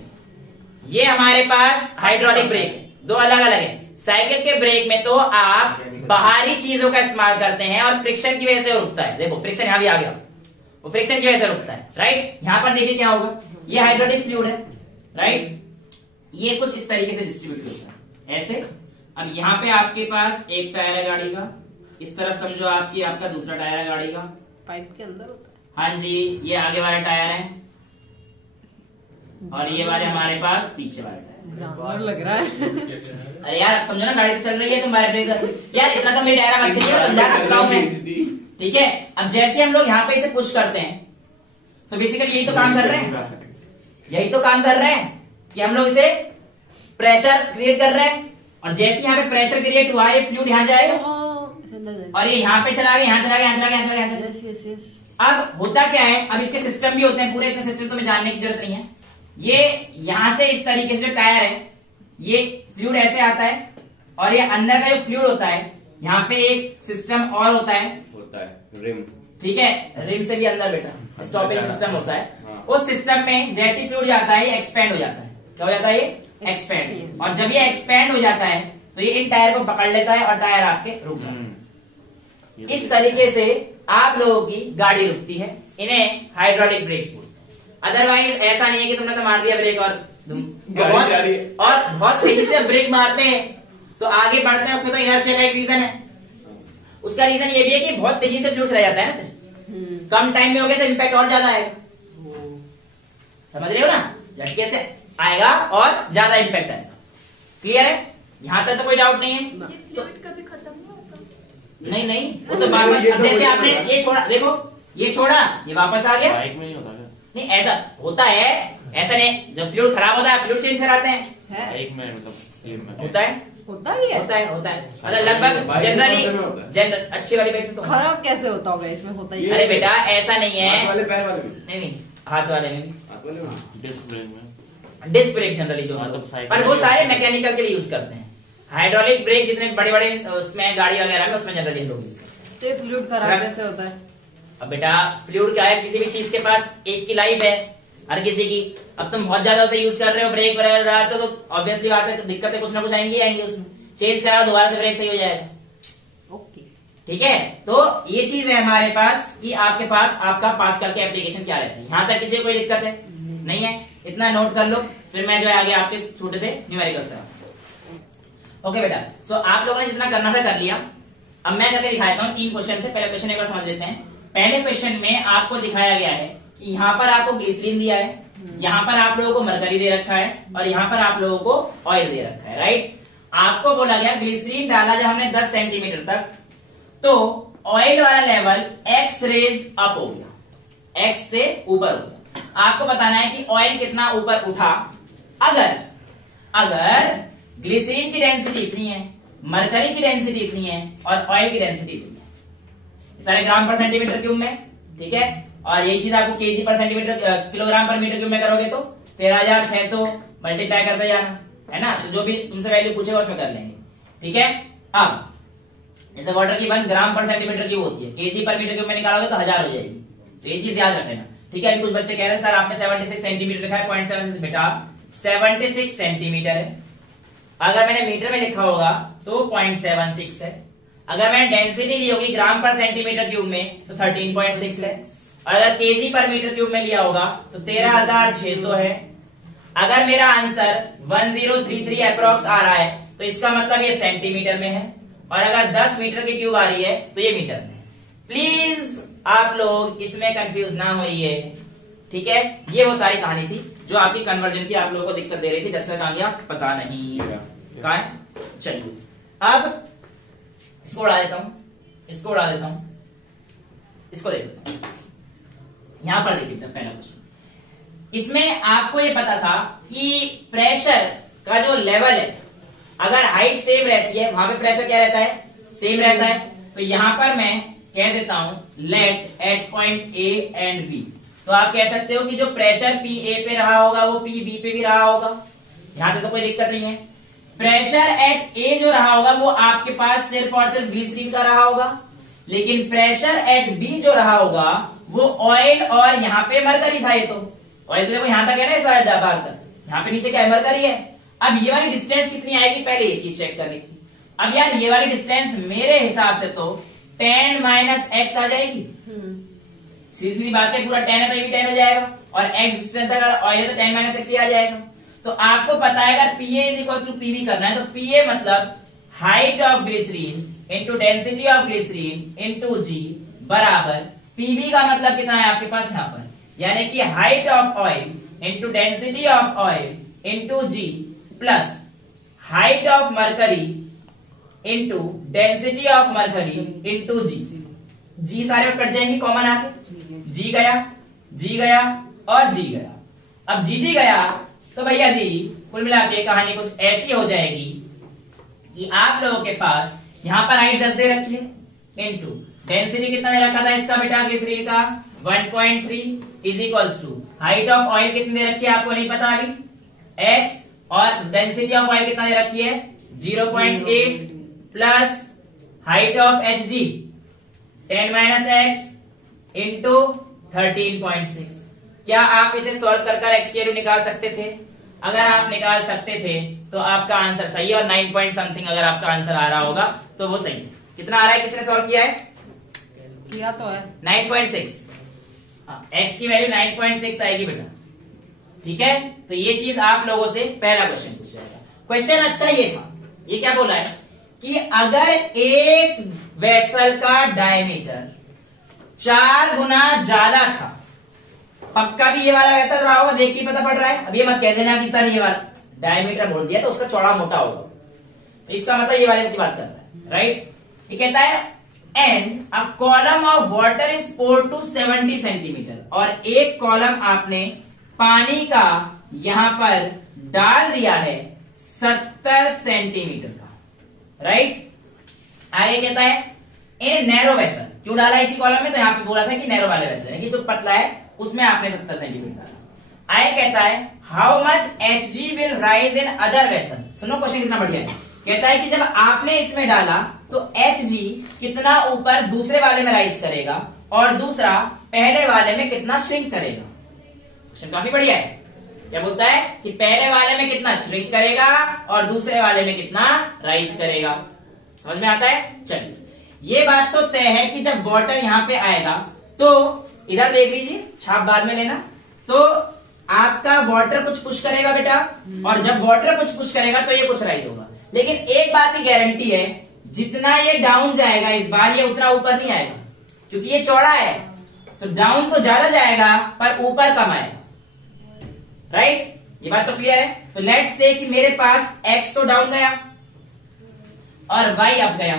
ये हमारे पास हाइड्रोलिक ब्रेक है, दो अलग अलग है। साइकिल के ब्रेक में तो आप बाहरी चीजों का इस्तेमाल करते हैं और फ्रिक्शन की वजह से रुकता है, देखो फ्रिक्शन यहां भी आ गया, वो फ्रिक्शन की वजह से रुकता है, राइट। यहां पर देखिए क्या होगा, ये हाइड्रोलिक फ्लूइड है, राइट, ये कुछ इस तरीके से डिस्ट्रीब्यूट होता है ऐसे। अब यहाँ पे आपके पास एक टायर है गाड़ी का, इस तरफ समझो आपका दूसरा टायर है गाड़ी का, पाइप के अंदर होता है। हाँ जी, ये आगे वाला टायर है और ये वाले हमारे पास पीछे वाला टायर। जानवर लग रहा है। अरे यार अब समझो ना, गाड़ी तो चल रही है, तुम्हारे ब्रेक यार इतना तो मेरी डायरा अच्छी है, समझा सकता हूँ मैं, ठीक है। अब जैसे हम लोग यहाँ पे इसे पुश करते हैं तो बेसिकली यही तो काम कर रहे हैं, यही तो काम कर रहे हैं कि हम लोग इसे प्रेशर क्रिएट कर रहे हैं, और जैसे यहाँ पे प्रेशर क्रिएट हुआ ये फ्लूइड यहाँ जाएगा और ये यहाँ पे चला गया, यहाँ चला गया, यहाँ चला गया, यहाँ चला गया, यहाँ चला गया। Yes yes yes. अब होता क्या है, अब इसके सिस्टम भी होते हैं, पूरे इतने सिस्टम तो मैं जानने की जरूरत नहीं है। ये यहां से इस तरीके से जो टायर है, ये फ्लूइड ऐसे आता है और ये अंदर का जो फ्लूइड होता है, यहाँ पे एक सिस्टम और होता है रिम, ठीक है, रिम से भी अंदर बेटा स्टॉपिंग सिस्टम होता है। हाँ। उस सिस्टम में जैसे फ्लूइड जाता है ये एक्सपेंड हो जाता है, क्या हो जाता है ये एक्सपेंड, और जब ये एक्सपेंड हो जाता है तो ये इन टायर को पकड़ लेता है और टायर आपके रुक जाते हैं। इस तरीके से आप लोगों की गाड़ी रुकती है, इन्हें हाइड्रोलिक ब्रेक्स बोलते हैं। अदरवाइज ऐसा नहीं है कि तुमने तो मार दिया ब्रेक और गाड़ी जा रही है। और बहुत तेजी से ब्रेक मारते हैं तो आगे बढ़ते हैं, उसमें तो इनर्शिया का एक रीजन है। उसका रीजन ये भी है कि बहुत तेजी से फ्लूइड चला जाता है ना, फिर कम टाइम में हो गया तो इम्पैक्ट और ज्यादा आएगा, समझ रहे हो ना, झटके से आएगा और ज्यादा इम्पैक्ट आएगा। क्लियर है, यहां तक तो कोई डाउट नहीं है। ये फ्लूइड कभी खत्म नहीं होता। नहीं नहीं, वो तो बाद में, अब जैसे आपने ये छोड़ा, देखो ये छोड़ा, ये वापस आ गया, बाइक में नहीं होता क्या? नहीं ऐसा होता है, ऐसा नहीं, जब फ्लूइड खराब होता है फ्लूइड चेंज कराते हैं, है बाइक में मतलब स्लिप में होता है, होता भी है। होता है, होता है, मतलब लगभग बाइक में जनरली, होता है। जनरल अच्छी वाली बाइक तो खराब कैसे होता होगा, इसमें होता ही है। अरे बेटा ऐसा नहीं हाथ है, वाले पैर वाले भी, नहीं नहीं हाथ वाले में भी, हाथ वाले में। डिस्क ब्रेक में डिस्क ब्रेक जनरली जो मतलब होता है, साइकिल पर वो में सारे भी- मैकेनिकल के लिए यूज करते हैं। हाइड्रोलिक ब्रेक जितने बड़े बड़े उसमें गाड़ी वगैरह में उसमें जनरली लोग यूज करते हैं। तो ये फ्लूइड खराब कैसे होता है? अब बेटा फ्लूइड क्या है, किसी भी चीज के पास एक की लाइफ है हर किसी की, अब तुम बहुत ज्यादा उसे यूज कर रहे हो, ब्रेक वगैरह डालते हो तो ऑब्वियसली बात है दिक्कतें कुछ ना कुछ आएंगी आएंगी, उसमें चेंज कराओ दोबारा से ब्रेक सही हो जाएगा। ओके। ठीक है, तो ये चीज है हमारे पास कि आपके पास आपका पास करके एप्लीकेशन क्या रहता है। यहां तक किसी को कोई दिक्कत है नहीं है, इतना नोट कर लो, फिर मैं जो है आगे आपके छोटे से न्यूमेरिकल्स कराऊंगा। ओके बेटा, सो आप लोगों ने जितना करना था कर लिया। अब मैं करके दिखाता हूँ, 3 क्वेश्चन थे, पहले क्वेश्चन एक बार समझ लेते हैं। पहले क्वेश्चन में आपको दिखाया गया है कि यहाँ पर आपको ग्लिसरीन दिया है, यहाँ पर आप लोगों को मरकरी दे रखा है और यहाँ पर आप लोगों को ऑयल दे रखा है, राइट। आपको बोला गया ग्लिसरीन डाला जब हमने 10 सेंटीमीटर तक, तो ऑयल वाला लेवल एक्स रेज अप हो गया, एक्स से ऊपर हो गया। आपको बताना है कि ऑयल कितना ऊपर उठा। अगर ग्लिसरीन की डेंसिटी इतनी है, मरकरी की डेंसिटी इतनी है और ऑयल की डेंसिटी इतनी है, सारे ग्राम पर सेंटीमीटर क्यूब में, ठीक है। और यही चीज आपको केजी पर सेंटीमीटर किलोग्राम पर मीटर क्यूब में करोगे तो 13,600 मल्टीप्लाई करते जाना, है ना। तो जो भी तुमसे वैल्यू पूछेगा उसमें कर लेंगे, ठीक है। अब जैसे वाटर की 1 ग्राम पर सेंटीमीटर क्यूब होती है, केजी पर मीटर क्यूब में निकालोगे तो 1000 हो जाएगी, तो ये चीज याद रख लेना, ठीक है। अभी कुछ बच्चे कह रहे हैं सर आपने 76 सेंटीमीटर लिखा है, 0.76 बेटा 76 सेंटीमीटर है। अगर मैंने मीटर में लिखा होगा तो 0.76 है। अगर मैंने डेंसिटी ली होगी ग्राम पर सेंटीमीटर क्यूब में तो 13.6 है। अगर केजी पर मीटर क्यूब में लिया होगा तो 13,600 है। अगर मेरा आंसर 1033 अप्रोक्स आ रहा है तो इसका मतलब ये सेंटीमीटर में है, और अगर 10 मीटर की क्यूब आ रही है तो ये मीटर में है। प्लीज आप लोग इसमें कंफ्यूज ना होइए, ठीक है। ये वो सारी कहानी थी जो आपकी कन्वर्जन की आप लोगों को दिक्कत दे रही थी। 10 कहानियां पता नहीं कहाँ है। चलिए अब इसको उड़ा देता हूं, इसको उड़ा देता हूं, इसको देख लेता हूं। यहां पर देखिए पहला क्वेश्चन, इसमें आपको ये पता था कि प्रेशर का जो लेवल है, अगर हाइट सेम रहती है वहां पे प्रेशर क्या रहता है, सेम रहता है। तो यहां पर मैं कह देता हूं let at point A and B. तो आप कह सकते हो कि जो प्रेशर पी ए पे रहा होगा वो पी बी पे भी रहा होगा, यहां पे तो कोई दिक्कत नहीं है। प्रेशर एट ए जो रहा होगा वो आपके पास सिर्फ और सिर्फ ग्लिसरीन का रहा होगा, लेकिन प्रेशर एट बी जो रहा होगा वो ऑयल और यहाँ पे मरकरी था। ये तो ऑयल तो देखो यहां तक है ना, इस वाले बार तक, यहाँ पे नीचे क्या है, मरकरी है। अब ये वाली डिस्टेंस कितनी आएगी, पहले ये चीज चेक करनी थी। अब यार ये वाली डिस्टेंस मेरे हिसाब से तो 10 माइनस एक्स आ जाएगी। सीधी सीधी बात है, पूरा 10 है तो ये भी 10 हो जाएगा, और एक्स डिस्टेंस अगर ऑयल है तो 10 माइनस एक्स ही आ जाएगा। तो आपको पता है अगर P A is equal to P V करना है तो पीए मतलब height of glycerin into density of glycerin into G बराबर पीवी का मतलब कितना है आपके पास यहाँ पर, यानी कि height of oil into density of oil into G plus height of mercury into density of mercury into G. G सारे कट जाएंगे कॉमन आके, जी गया, जी गया और जी गया। अब जी गया तो भैया जी कुल मिला के कहानी कुछ ऐसी हो जाएगी कि आप लोगों के पास यहां पर हाइट 10 दे रखी है इंटू डेंसिटी कितना दे रखा था इसका बेटा ग्लिसरीन का 1.3 is equals to height of oil कितनी दे रखी है आपको नहीं पता अभी x, और डेंसिटी ऑफ ऑयल कितना दे रखी है 0.8 plus height of Hg 10 minus x into 13.6। क्या आप इसे सॉल्व कर एक्स की वैल्यू निकाल सकते थे? अगर आप निकाल सकते थे तो आपका आंसर सही है, और 9 पॉइंट समथिंग अगर आपका आंसर आ रहा होगा तो वो सही है। कितना आ रहा है, किसने सॉल्व किया है? किया तो है 9.6। एक्स की वैल्यू 9.6 आएगी बेटा, ठीक है। तो ये चीज आप लोगों से पहला क्वेश्चन पूछा जाएगा। क्वेश्चन अच्छा ये था, ये क्या बोला है कि अगर एक वेसल का डायमीटर 4 गुना ज्यादा था, पक्का भी ये वाला वेसल रहा होगा, देख के पता पड़ रहा है। अब ये मत कह देना कि सर ये वाला डायमीटर बोल दिया तो उसका चौड़ा मोटा होगा, तो इसका मतलब ये वाले की बात कर रहा है, राइट। ये कहता है and a column of water is poured to 70 centimetre, और एक कॉलम आपने पानी का यहां पर डाल दिया है 70 सेंटीमीटर का, राइट। आगे कहता है इन नैरो वेसल, क्यों डाला इसी कॉलम में, तो यहां पे बोला था कि नैरो वाले वेसल है कि जो पतला है उसमें आपने 70 सेंटीमीटर डाला। आगे कहता है how much Hg will rise in other vessel. सुनो क्वेश्चन कितना बढ़िया है, कहता है कि जब आपने इसमें डाला तो Hg कितना ऊपर दूसरे वाले में राइज करेगा और दूसरा पहले वाले में कितना श्रिंक करेगा। क्वेश्चन काफी बढ़िया है। क्या बोलता है कि पहले वाले में कितना श्रिंक करेगा और दूसरे वाले में कितना राइज करेगा। समझ में आता है। चलिए ये बात तो तय है कि जब वाटर यहां पे आएगा तो इधर देख लीजिए, छाप बाद में लेना, तो आपका वाटर कुछ पुश करेगा बेटा, और जब वाटर कुछ पुश करेगा तो ये कुछ राइज होगा। लेकिन एक बात की गारंटी है, जितना ये डाउन जाएगा इस बार ये उतना ऊपर नहीं आएगा, क्योंकि ये चौड़ा है तो डाउन तो ज्यादा जाएगा पर ऊपर कम आएगा, राइट। ये बात तो क्लियर है। तो लेट्स से कि मेरे पास x तो डाउन गया और y अप गया,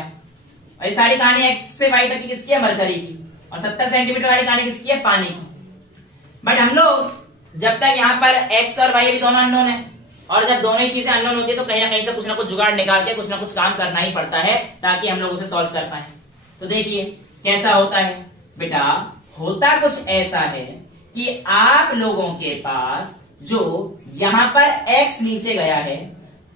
और ये सारी कहानी x से y तक की किसकी है, मरकरी की, और 70 सेंटीमीटर वाली कहानी किसकी है, पानी की। बट हम लोग जब तक यहाँ पर x और y भी दोनों अननोन है, और जब दोनों ही चीजें अननोन होती है तो कहीं ना कहीं से कुछ ना कुछ जुगाड़ निकाल के कुछ ना कुछ काम करना ही पड़ता है ताकि हम लोग उसे सॉल्व कर पाए। तो देखिए कैसा होता है बेटा, होता कुछ ऐसा है कि आप लोगों के पास जो यहां पर x नीचे गया है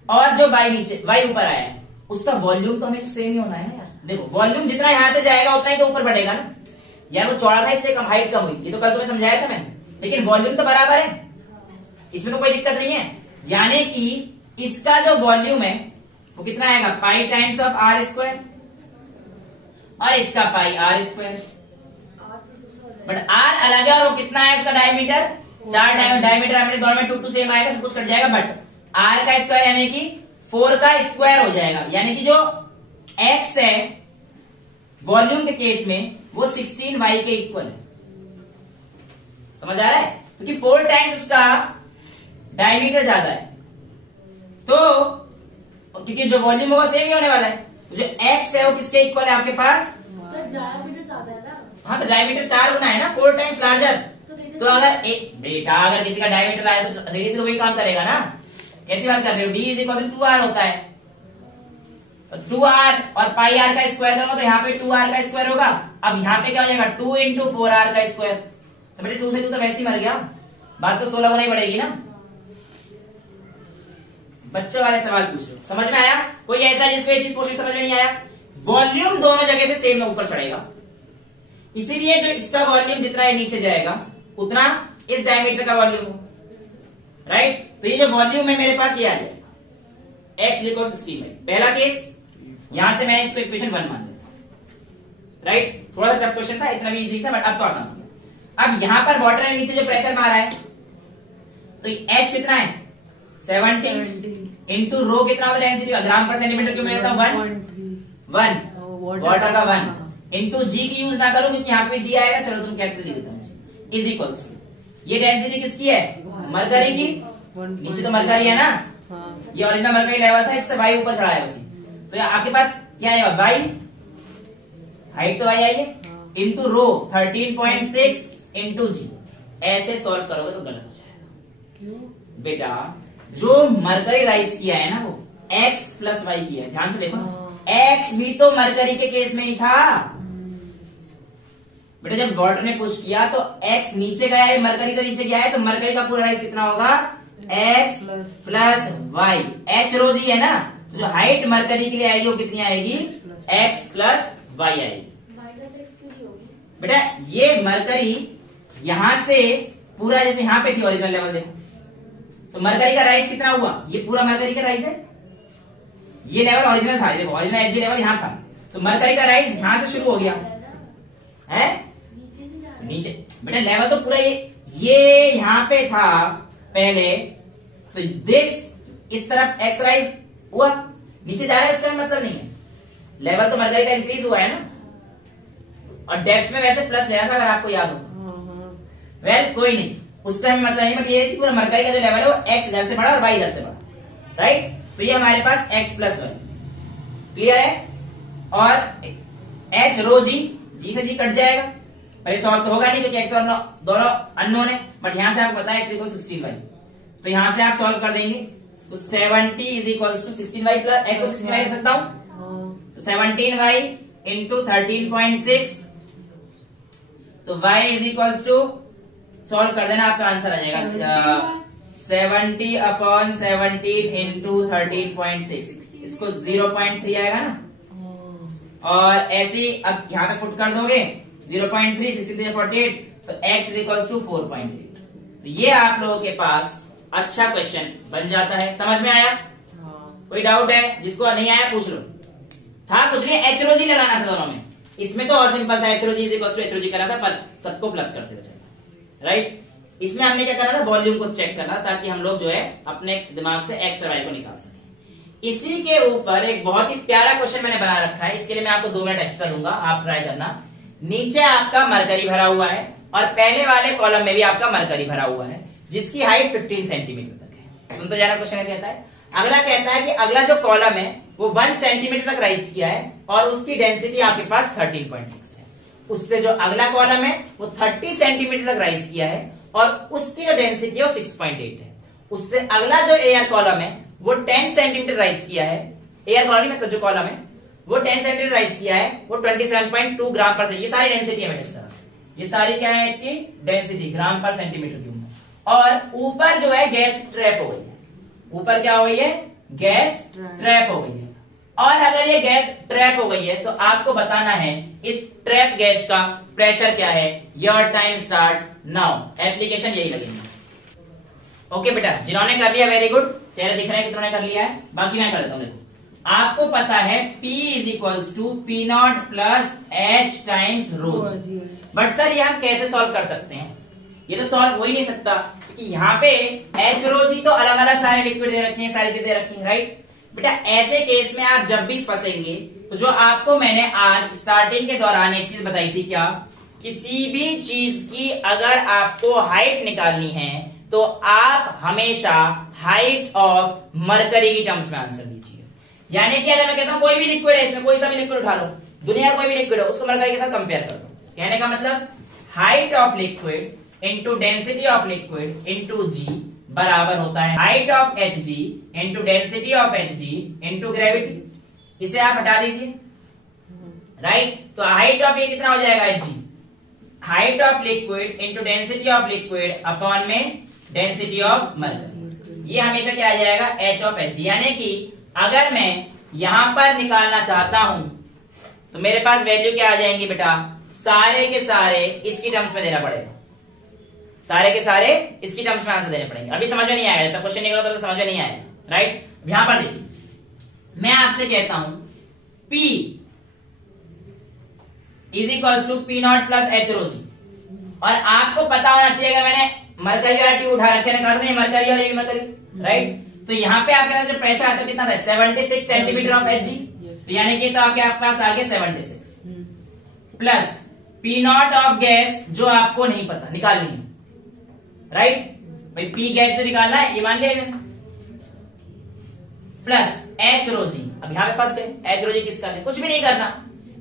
और जो y नीचे y ऊपर आया है, उसका वॉल्यूम तो हमेशा सेम ही होना है ना यार। देखो वॉल्यूम जितना यहां से जाएगा उतना ही तो ऊपर बढ़ेगा ना यार। वो चौड़ा था इसलिए कम हाइट कम हुई, ये तो कल तुम्हें समझाया था मैंने, लेकिन वॉल्यूम तो बराबर है, इसमें तो कोई दिक्कत नहीं है। यानी कि इसका जो वॉल्यूम है वो कितना आएगा, pi times of R square, और इसका pi R square. But R अलग है और वो कितना है उसका डायमीटर, 4 डायमीटर दोनों में 2 सेम आएगा, सब कुछ कट जाएगा। बट आर का स्क्वायर यानी कि 4 का स्क्वायर हो जाएगा, यानी कि जो x है वॉल्यूम के केस में वो 16y के इक्वल है। समझ आ रहा है, क्योंकि 4 टाइम्स उसका डायमीटर ज्यादा है। तो क्योंकि जो वॉल्यूम होगा सेम ही होने वाला है। जो एक्स है वो किसके इक्वल है आपके पास? सर डायमीटर ज्यादा है ना। हाँ तो डायमीटर 4 गुना है ना, 4 टाइम्स लार्जर। तो अगर एक बेटा अगर किसी का डायमीटर आए तो रेडियस को वही काम करेगा ना। कैसी बात कर रहे हो? D is equal to 2r होता है, 2r और पाई आर का स्क्वायर करो तो यहाँ पे 2r का स्क्वायर होगा। अब यहाँ पे क्या हो जाएगा? 2 इंटू 4r का स्क्वायर। तो बेटे 2 से 2 तो वैसे ही मर गया, बात तो 16 होना ही पड़ेगी ना। बच्चों वाले सवाल पूछ रहे हो, समझ में आया? कोई ऐसा जिसको ये चीज क्वेश्चन समझ में नहीं आया? वॉल्यूम दोनों जगह से सेम ऊपर चढ़ेगा, इसीलिए जो इसका वॉल्यूम जितना है नीचे जाएगा उतना इस डायमीटर का वॉल्यूम हो, राइट। तो ये जो वॉल्यूम है मेरे पास ये आ जाएगा एक्स इक्वल 16 में। पहला केस, यहां से मैं इसको इक्वेशन 1 मान लेता हूं, राइट। थोड़ा सा टफ क्वेश्चन था, इतना भी इजी था, बट अब तो आसान हो गया। अब यहां पर वाटर ने नीचे जो प्रेशर मारा है तो एच कितना है? 70 इंटू रो कितना होता है डेंसिटी का? ग्राम पर सेंटीमीटर क्यों मिलता है? 1 वाटर का 1 इंटू जी की यूज ना करूं क्योंकि यहाँ पे जी आएगा। चलो तुम कहते दे देता हूँ, इज इक्वल ये डेंसिटी किसकी है? मरकरी की। नीचे तो मरकरी है ना, ये ओरिजिनल मरकरी लेवल था, इससे वाई ऊपर चढ़ा है बस। तो यहाँ आपके पास क्या है? वाई, हाइट तो वाई आई है, इंटू रो 13.6 इंटू जी। ऐसे सॉल्व करोगे तो गलत हो जाएगा बेटा। जो मरकरी राइज किया है ना वो x प्लस वाई किया है, ध्यान से देखो। x भी तो मरकरी के केस में ही था बेटा। जब वाटर ने पुश किया तो x नीचे गया है, मरकरी तो नीचे गया है, तो मरकरी का पूरा राइज कितना होगा? x plus y. H rho g है ना, तो जो हाइट मरकरी के लिए आएगी वो कितनी आएगी? x प्लस वाई आएगी। बेटा ये मरकरी यहां से पूरा जैसे यहां पे थी ओरिजिनल लेवल, देखो तो मरकरी का राइज कितना हुआ? ये पूरा मरकरी का राइज है, ये लेवल ओरिजिनल था, देखो ओरिजिनल एचजी लेवल यहां था, तो मरकरी का राइज यहां से शुरू हो गया है नीचे। बेटा लेवल तो पूरा ये यहां पे था पहले, तो दिस इस तरफ एक्स राइज हुआ, नीचे जा रहा है, इसका मतलब नहीं है। लेवल तो मरकरी का इंक्रीज हुआ है ना, और डेप्थ में वैसे प्लस लेना था अगर आपको याद हो। वेल कोई नहीं, उससे हमें मतलब नहीं, बट ये पूरा मरकरी का जो लेवल है वो एक्स इधर से बढ़ा और वाई इधर से बढ़ा, राइट। तो ये हमारे पास एक्स प्लस वाई, क्लियर है। और एच रो जी, जी से जी कट जाएगा, पर ये सॉल्व तो होगा नहीं क्योंकि एक्स और दोनों अननोन है, बट यहां से आपको पता है एक्स इक्वल 16y, तो यहां से आप सॉल्व कर देंगे तो 70 is equal to 16y plus X को 16y लिख सकता हूं, तो 17y इंटू 13.6, तो y is equal to, solve कर देना आपका आंसर आ जाएगा 70 अपॉन 17 इंटू 13.6, इसको 0.3 आएगा ना, और ऐसे अब यहाँ पे पुट कर दोगे 0.3 63 48, तो x इज इक्वल टू 4.8। तो ये आप लोगों के पास अच्छा क्वेश्चन बन जाता है। समझ में आया? कोई डाउट है? जिसको नहीं आया पूछ लो। था कुछ नहीं, एचरोजी लगाना था दोनों में, इसमें तो और सिंपल था, एचरोजी इज इक्वल टू एचरोजी करना था, पर सबको प्लस करते हुए चलना, राइट। इसमें हमने क्या करना था? वॉल्यूम को चेक करना, ताकि हम लोग जो है अपने दिमाग से एक्स और वाई को निकाल सकें। इसी के ऊपर एक बहुत ही प्यारा क्वेश्चन मैंने बना रखा है, इसके लिए मैं आपको 2 मिनट एक्स्ट्रा दूंगा, आप ट्राई करना। नीचे आपका मरकरी भरा हुआ है और पहले वाले कॉलम में भी आपका मरकरी भरा हुआ है, जिसकी हाइट 15 सेंटीमीटर तक है। सुनते जाना क्वेश्चन कहता है। अगला कहता है कि अगला जो कॉलम है वो 1 सेंटीमीटर तक राइज किया है और उसकी डेंसिटी आपके पास 13.6 है। उससे जो अगला कॉलम है वो 30 सेंटीमीटर तक राइज किया है और उसकी जो डेंसिटी है वो 6.8 है। उससे अगला जो एयर कॉलम है वो 10 सेंटीमीटर राइज किया है, एयर कॉलम मतलब जो कॉलम है वो 10 सेंटीमीटर राइज किया है, वो 27.2 ग्राम पर सेंटीमीटर, ये सारी डेंसिटी है इस तरह, ये सारी क्या है कि डेंसिटी ग्राम पर सेंटीमीटर क्यूब में। और ऊपर जो है गैस ट्रैप हो गई है, ऊपर क्या हो गई है? गैस ट्रैप हो गई है। और अगर ये गैस ट्रैप हो गई है तो आपको बताना है इस ट्रैप गैस का प्रेशर क्या है। Your time starts now, application यही लगेगी। ओके बेटा, जिन्होंने कर लिया वेरी गुड, चेहरे दिख रहे हैं कितनों ने कर लिया है, बाकी मैं कर देता हूं। देखो आपको पता है P is equals to P not plus H times rho g. But sir ये हम कैसे सॉल्व कर सकते हैं? ये तो सॉल्व हो ही नहीं सकता क्योंकि यहाँ पे एच रो जी तो अलग अलग सारे लिक्विड दे रखे हैं, सारी चीजें रखी हैं, राइट। बेटा ऐसे केस में आप जब भी फंसेंगे तो जो आपको मैंने आज स्टार्टिंग के दौरान एक चीज बताई थी, क्या? किसी भी चीज की अगर आपको हाइट निकालनी है तो आप हमेशा हाइट ऑफ मरकरी की टर्म्स में आंसर दीजिए। यानी कि अगर मैं कहता हूं कोई भी लिक्विड है, इसमें कोई सा भी लिक्विड उठा लो, दुनिया का कोई भी लिक्विड है, उसको मरकरी के साथ कंपेयर कर दो। कहने का मतलब height of liquid into density of liquid into G बराबर होता है height of H G into density of H G into gravity. इसे आप हटा दीजिए, राइट। तो हाइट ऑफ ये कितना हो जाएगा, H G, height of liquid into density of liquid upon में डेंसिटी ऑफ मरकरी। ये हमेशा क्या आ जाएगा, एच ऑफ एच जी। यानी कि अगर मैं यहां पर निकालना चाहता हूं तो मेरे पास वैल्यू क्या आ जाएंगी बेटा, सारे के सारे इसकी टर्म्स में देना पड़ेगा, सारे के सारे इसकी टर्म्स में आंसर देने पड़ेंगे। अभी समझ में नहीं आया, जब क्वेश्चन नहीं होगा तो समझ में नहीं आएगा, राइट। यहां पर देखिए, मैं आपसे कहता हूं P is equal to P not plus H rho G, और आपको पता होना चाहिए कि मैंने मरकरी वाला ट्यूब उठा रखे ना, नहीं मरकरी और ये मरकरी, राइट। तो यहाँ पे आपके पास जो प्रेशर आता है कितना था, 76 सेंटीमीटर ऑफ एच जी। तो यानी कि तो आपके पास आ गया 76 plus P not of gas जो आपको नहीं पता, निकालनी है, राइट। भाई पी गैस से निकालना है, ये मान लिया, प्लस एच रो जी। अब यहाँ पे फंस गए, एच रो जी किसका है, कुछ भी नहीं करना,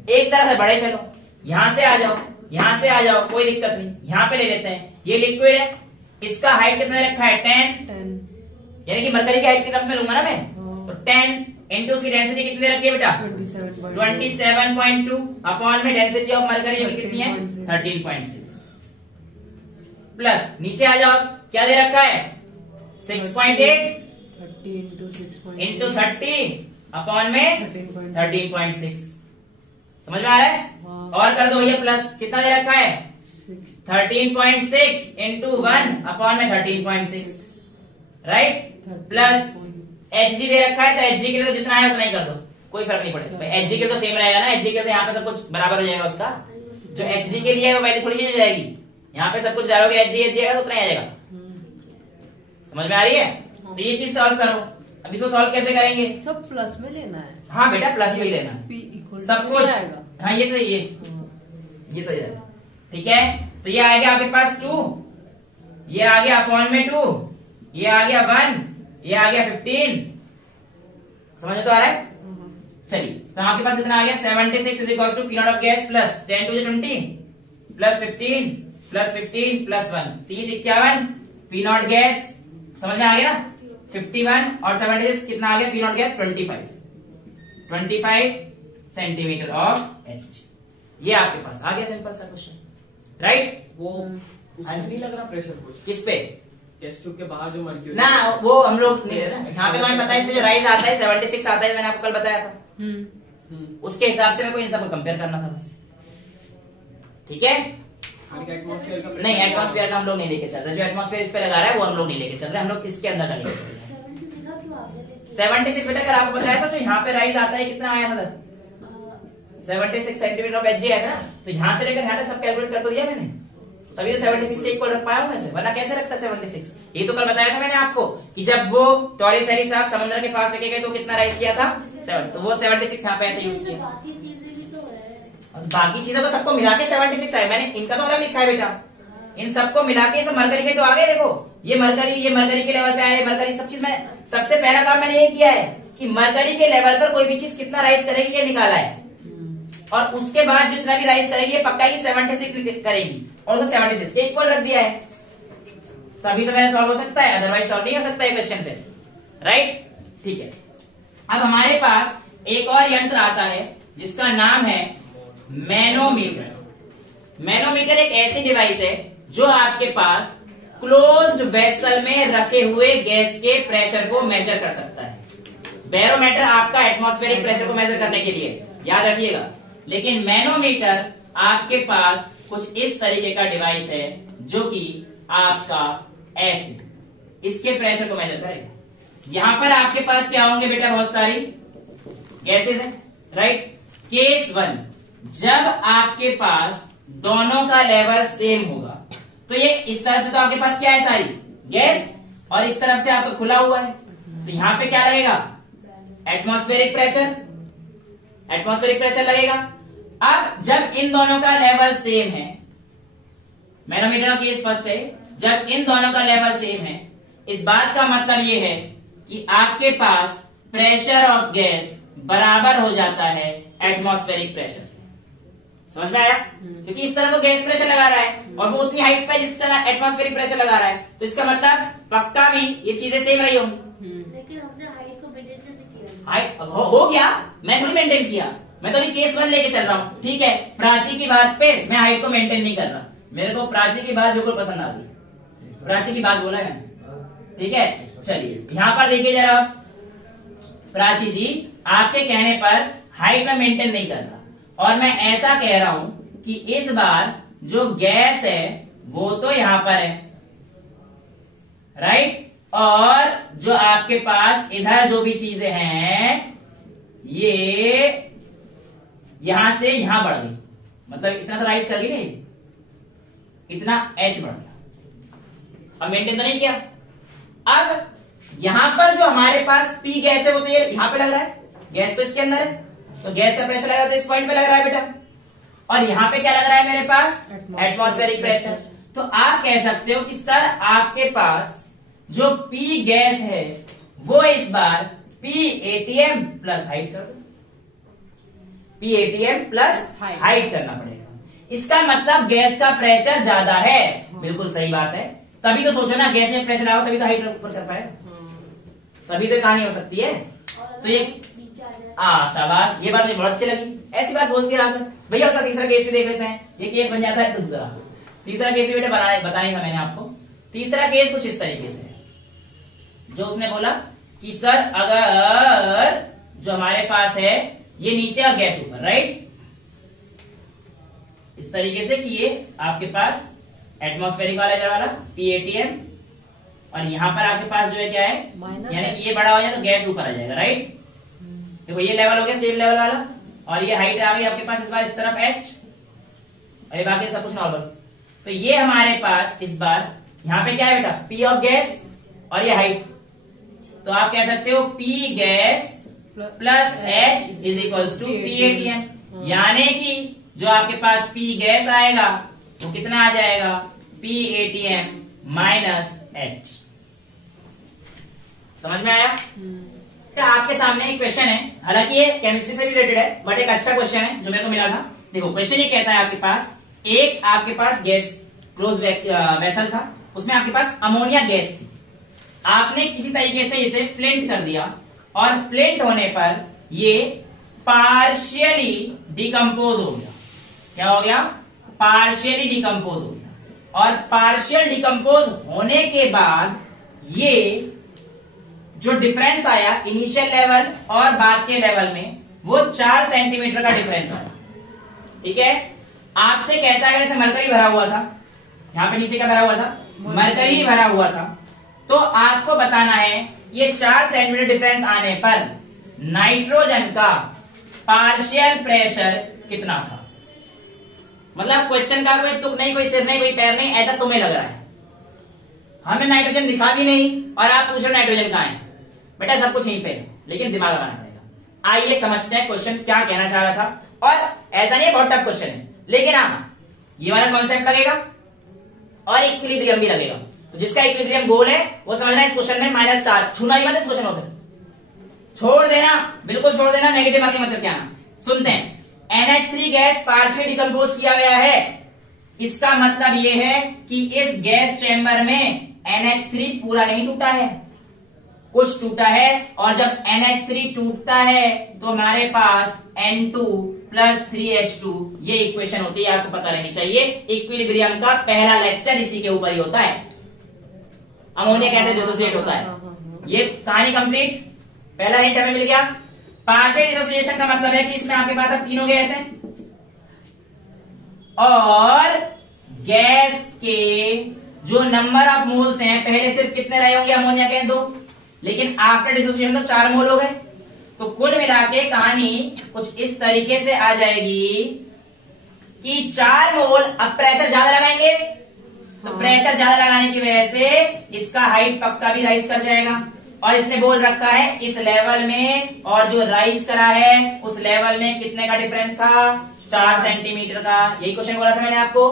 एक तरफ से बढ़े चलो, यहां से आ जाओ, यहां से आ जाओ, कोई दिक्कत नहीं, यहां पे ले लेते हैं। ये लिक्विड है, इसका हाइट कितना रखा है, 10, यानी कि मरकरी की हाइट के टर्म्स में लूंगा ना मैं, तो 10 इंटू उसकी डेंसिटी कितनी रखी है बेटा, 27.2 अपॉन में डेंसिटी ऑफ मरकरी कितनी है, 13.6 प्लस नीचे आ जाओ, क्या दे रखा है, 6.8 इंटू 30 अपॉन में 13.6। समझ में आ रहा है, और कर दो भैया प्लस, कितना दे रखा है, 13.6 इंटू 1 अपॉन में 13.6, राइट, प्लस एच जी दे रखा है, तो एच जी के लिए जितना है उतना ही कर दो, कोई फर्क नहीं पड़ेगा। एच जी के तो सेम रहेगा ना, एच जी के तो यहाँ पे सब कुछ बराबर हो जाएगा, उसका जो एच जी के लिए है वो वैल्यू थोड़ी चेंज हो जाएगी, यहाँ पे सब कुछ डालोगे एच जी आएगा तो उतना ही आ जाएगा। समझ में आ रही है, तो ये चीज सॉल्व करो। अब इसको सॉल्व कैसे करेंगे, सब प्लस में लेना है। हाँ बेटा प्लस में ही लेना है, P equal सब to कुछ। आएगा। हाँ ये तो ये तो ये ठीक है। तो ये आ गया आपके पास 2, ये आ गया अपॉन में 2, ये आ गया 1, ये आ गया 15। समझ में तो आ रहा है, चलिए। तो आपके पास इतना आ गया 76 is equal to P not of gas plus 10 to 20 plus 15 plus 15 plus 1 30 51 P not gas. समझ में आ गया, 51 और 76 कितना आ गया, P not gas 25 centimetre of H जी। ये आपके पास आ गया सिंपल सा क्वेश्चन, राइट। वो उसमें नहीं लग रहा प्रेशर कुछ किस पे, टेस्ट ट्यूब के बाहर जो मर्क्यूरी ना वो हम लोग नहीं है ना, यहाँ पे तो हमें पता है, इससे जो राइज आता है 76 आता है, मैंने आपको कल बताया था, उसके हिसाब से मेरे को इन सबको कंपेयर करना था बस, ठीक है। एटमॉस्फेयर का नहीं एटमॉस्फेयर का हम लोग नहीं लेके चल रहे, जो एटमॉस्फेयर इस पे लगा रहा है वो हम लोग नहीं लेके चल रहे, हम लोग इसके अंदर का लेके चल रहे हैं। 76 बेटा अगर आपको बताया था, तो यहाँ पे राइज आता है कितना आया था, 76 सेंटीमीटर ऑफ एच जी आया था ना, तो यहाँ से लेकर यहाँ तक सब कैलकुलेट कर तो दिया मैंने, तभी तो 76 से इक्वल रख पाया हूं मैं से, वरना कैसे रखता 76। ये तो कल बताया था मैंने आपको कि जब वो टॉरेस हैरी साहब समुद्र के पास रखे गए तो कितना राइज किया था 7, तो वो 76 यहाँ पे ऐसे यूज किया। बाकी चीजें भी तो है, और बाकी चीजों को सबको मिला के 76 आए, मैंने इनका तो अलग लिखा है बेटा, इन सबको मिला के सब मरकरी के तो आ गए। देखो ये मरकरी के लेवल पे आए, मरकरी सब चीज में सबसे पहला काम मैंने ये किया है कि मरकरी के लेवल पर कोई भी चीज कितना राइज करेगी ये निकाला है, और उसके बाद जितना भी राइज करेगी ये पक्का ही 76 करेगी, और तो 76 के इक्वल रख दिया है, तभी तो मैंने सॉल्व हो सकता है, अदरवाइज सॉल्व नहीं हो सकता है क्वेश्चन पे, राइट। ठीक है, अब हमारे पास एक और यंत्र आता है जिसका नाम है मैनोमीटर। मैनोमीटर एक ऐसी डिवाइस है जो आपके पास क्लोज्ड वेसल में रखे हुए गैस के प्रेशर को मेजर कर सकता है। बैरोमीटर आपका एटमॉस्फेरिक प्रेशर को मेजर करने के लिए, याद रखिएगा, लेकिन मैनोमीटर आपके पास कुछ इस तरीके का डिवाइस है जो कि आपका ऐसे इसके प्रेशर को मेजर करेगा। यहां पर आपके पास क्या होंगे बेटा, बहुत सारी गैसेस है, राइट। केस 1, जब आपके पास दोनों का लेवल सेम होगा, तो ये इस तरफ से तो आपके पास क्या है, सारी गैस, और इस तरफ से आपका खुला हुआ है, तो यहां पे क्या लगेगा, एटमॉस्फेरिक प्रेशर लगेगा। अब जब इन दोनों का लेवल सेम है, मैनोमीटर का केस फर्स्ट है, जब इन दोनों का लेवल सेम है, इस बात का मतलब ये है कि आपके पास प्रेशर ऑफ गैस बराबर हो जाता है एटमॉस्फेरिक प्रेशर। समझ में आया? क्योंकि इस तरह तो गैस प्रेशर लगा रहा है और वो उतनी हाइट पे जिस तरह एटमॉस्फेरिक प्रेशर लगा रहा है, तो इसका मतलब पक्का भी ये चीजें सेम रही होंगी। लेकिन हमने हाइट को मेंटेन कैसे किया? हाइट हो गया, मैं थोड़ी मेंटेन किया, मैं तो अभी केस 1 लेके चल रहा हूँ। ठीक है, प्राची की बात पे मैं हाइट को मेंटेन नहीं कर रहा, मेरे को प्राची की बात बिल्कुल पसंद आ गई, प्राची की बात बोला है। ठीक है, चलिए यहाँ पर देखिए जरा, प्राची जी आपके कहने पर हाइट में मेंटेन नहीं कर रहा और मैं ऐसा कह रहा हूं कि इस बार जो गैस है वो तो यहां पर है, राइट, और जो आपके पास इधर जो भी चीजें हैं ये यहां से यहां बढ़ गई, मतलब इतना तो राइज कर गई नहीं, इतना एच बढ़ गया। अब मेंटेन तो नहीं किया। अब यहां पर जो हमारे पास पी गैस है वो तो ये यहां पे लग रहा है, गैस तो इसके अंदर है, तो गैस का प्रेशर लग रहा है तो इस पॉइंट पे लग रहा है बेटा, और यहां पे क्या लग रहा है मेरे पास? Atmospheric pressure. तो आप कह सकते हो कि सर आपके पास जो पी गैस है वो इस बार पी एटीएम प्लस हाइट कर दो, पी एटीएम प्लस हाइट करना पड़ेगा। इसका मतलब गैस का प्रेशर ज्यादा है। बिल्कुल सही बात है, तभी तो सोचो ना, गैस में प्रेशर आया तभी तो हाइट ऊपर कर पाए, तभी तो कहानी हो सकती है। तो ये शाबाश, ये बात मुझे बहुत अच्छी लगी, ऐसी बात बोलती रहा कर भैया। उसका तीसरा केस भी देख लेते हैं, ये केस बन जाता है दूसरा। तीसरा केस भी बेटा बताया था मैंने आपको। तीसरा केस कुछ इस तरीके से है, जो उसने बोला कि सर अगर जो हमारे पास है ये नीचे और गैस ऊपर, राइट, इस तरीके से कि ये आपके पास एटमॉस्फेरिक वाला पीएटीएम, और यहां पर आपके पास जो है क्या है, यानी कि ये बड़ा हो जाए तो गैस ऊपर आ जाएगा, राइट। देखो ये लेवल हो गया सेम लेवल वाला, और ये हाइट आ गई आपके पास इस बार इस तरफ एच, और ये बाकी सब कुछ नॉर्मल। तो ये हमारे पास इस बार यहाँ पे क्या है बेटा? पी ऑफ गैस और ये हाइट, तो आप कह सकते हो P gas plus H is equals to P ATM, यानी कि जो आपके पास पी गैस आएगा वो कितना आ जाएगा? P ATM minus H. समझ में आया? आपके सामने एक क्वेश्चन है, हालांकि ये केमिस्ट्री से भी रिलेटेड है, बट एक अच्छा क्वेश्चन है जो मेरे को मिला था। देखो क्वेश्चन ये कहता है, आपके पास एक आपके पास गैस क्लोज वेसल था, उसमें आपके पास अमोनिया गैस थी, आपने किसी तरीके से इसे फ्लिंट कर दिया, और फ्लिंट होने पर ये पार्शियली डिकम्पोज हो गया। क्या हो गया? पार्शियली डिकम्पोज हो गया, और पार्शियल डिकम्पोज होने के बाद ये जो डिफरेंस आया इनिशियल लेवल और बाद के लेवल में, वो 4 सेंटीमीटर का डिफरेंस आया। ठीक है, आपसे कहता है अगर इसे मरकरी भरा हुआ था, यहाँ पे नीचे क्या भरा हुआ था? मरकरी भरा हुआ था, तो आपको बताना है ये 4 सेंटीमीटर डिफरेंस आने पर नाइट्रोजन का पार्शियल प्रेशर कितना था। मतलब क्वेश्चन का कोई तुक नहीं, कोई सिर नहीं, कोई पैर नहीं, ऐसा तुम्हें लग रहा है। हमें नाइट्रोजन दिखा भी नहीं और आप पूछ रहे नाइट्रोजन कहाँ है। बेटा सब कुछ यहीं पे है, लेकिन दिमाग लगाना पड़ेगा। आइए समझते हैं क्वेश्चन क्या कहना चाह रहा था, और ऐसा नहीं है बहुत टफ क्वेश्चन है, लेकिन हाँ ये वाला कॉन्सेप्ट लगेगा और इक्विलिब्रियम भी लगेगा। तो जिसका इक्विलिब्रियम गोल है वो समझना इस क्वेश्चन में -4 छूना ही मत इस क्वेश्चन को, छोड़ देना, बिल्कुल छोड़ देना, नेगेटिव मार्किंग मतलब क्या। सुनते हैं, NH3 गैस पार्शियली डिकम्पोज किया गया है, इसका मतलब ये है कि इस गैस चैम्बर में NH3 पूरा नहीं टूटा है, कुछ टूटा है, और जब NH3 टूटता है तो हमारे पास N2 प्लस 3H2 ये इक्वेशन होती है, आपको पता रहनी चाहिए। इक्विलिब्रियम का पहला लेक्चर इसी के ऊपर ही होता है, अमोनिया कैसे डिसोसिएट होता है। ये कहानी कंप्लीट, पहला हिंट हमें मिल गया। पार्शियल डिसोसिएशन का मतलब है कि इसमें आपके पास अब तीनों गैस हैं, और गैस के जो नंबर ऑफ मोल्स हैं, पहले सिर्फ कितने रहे होंगे अमोनिया के? 2, लेकिन आफ्टर डिसोसिएशन तो 4 मोल हो गए। तो कुल मिला के कहानी कुछ इस तरीके से आ जाएगी कि 4 मोल अब प्रेशर ज्यादा लगाएंगे, तो प्रेशर ज्यादा लगाने की वजह से इसका हाइट पक्का भी राइज कर जाएगा, और इसने बोल रखा है इस लेवल में, और जो राइज करा है उस लेवल में कितने का डिफरेंस था? 4 सेंटीमीटर का। यही क्वेश्चन बोला था मैंने आपको,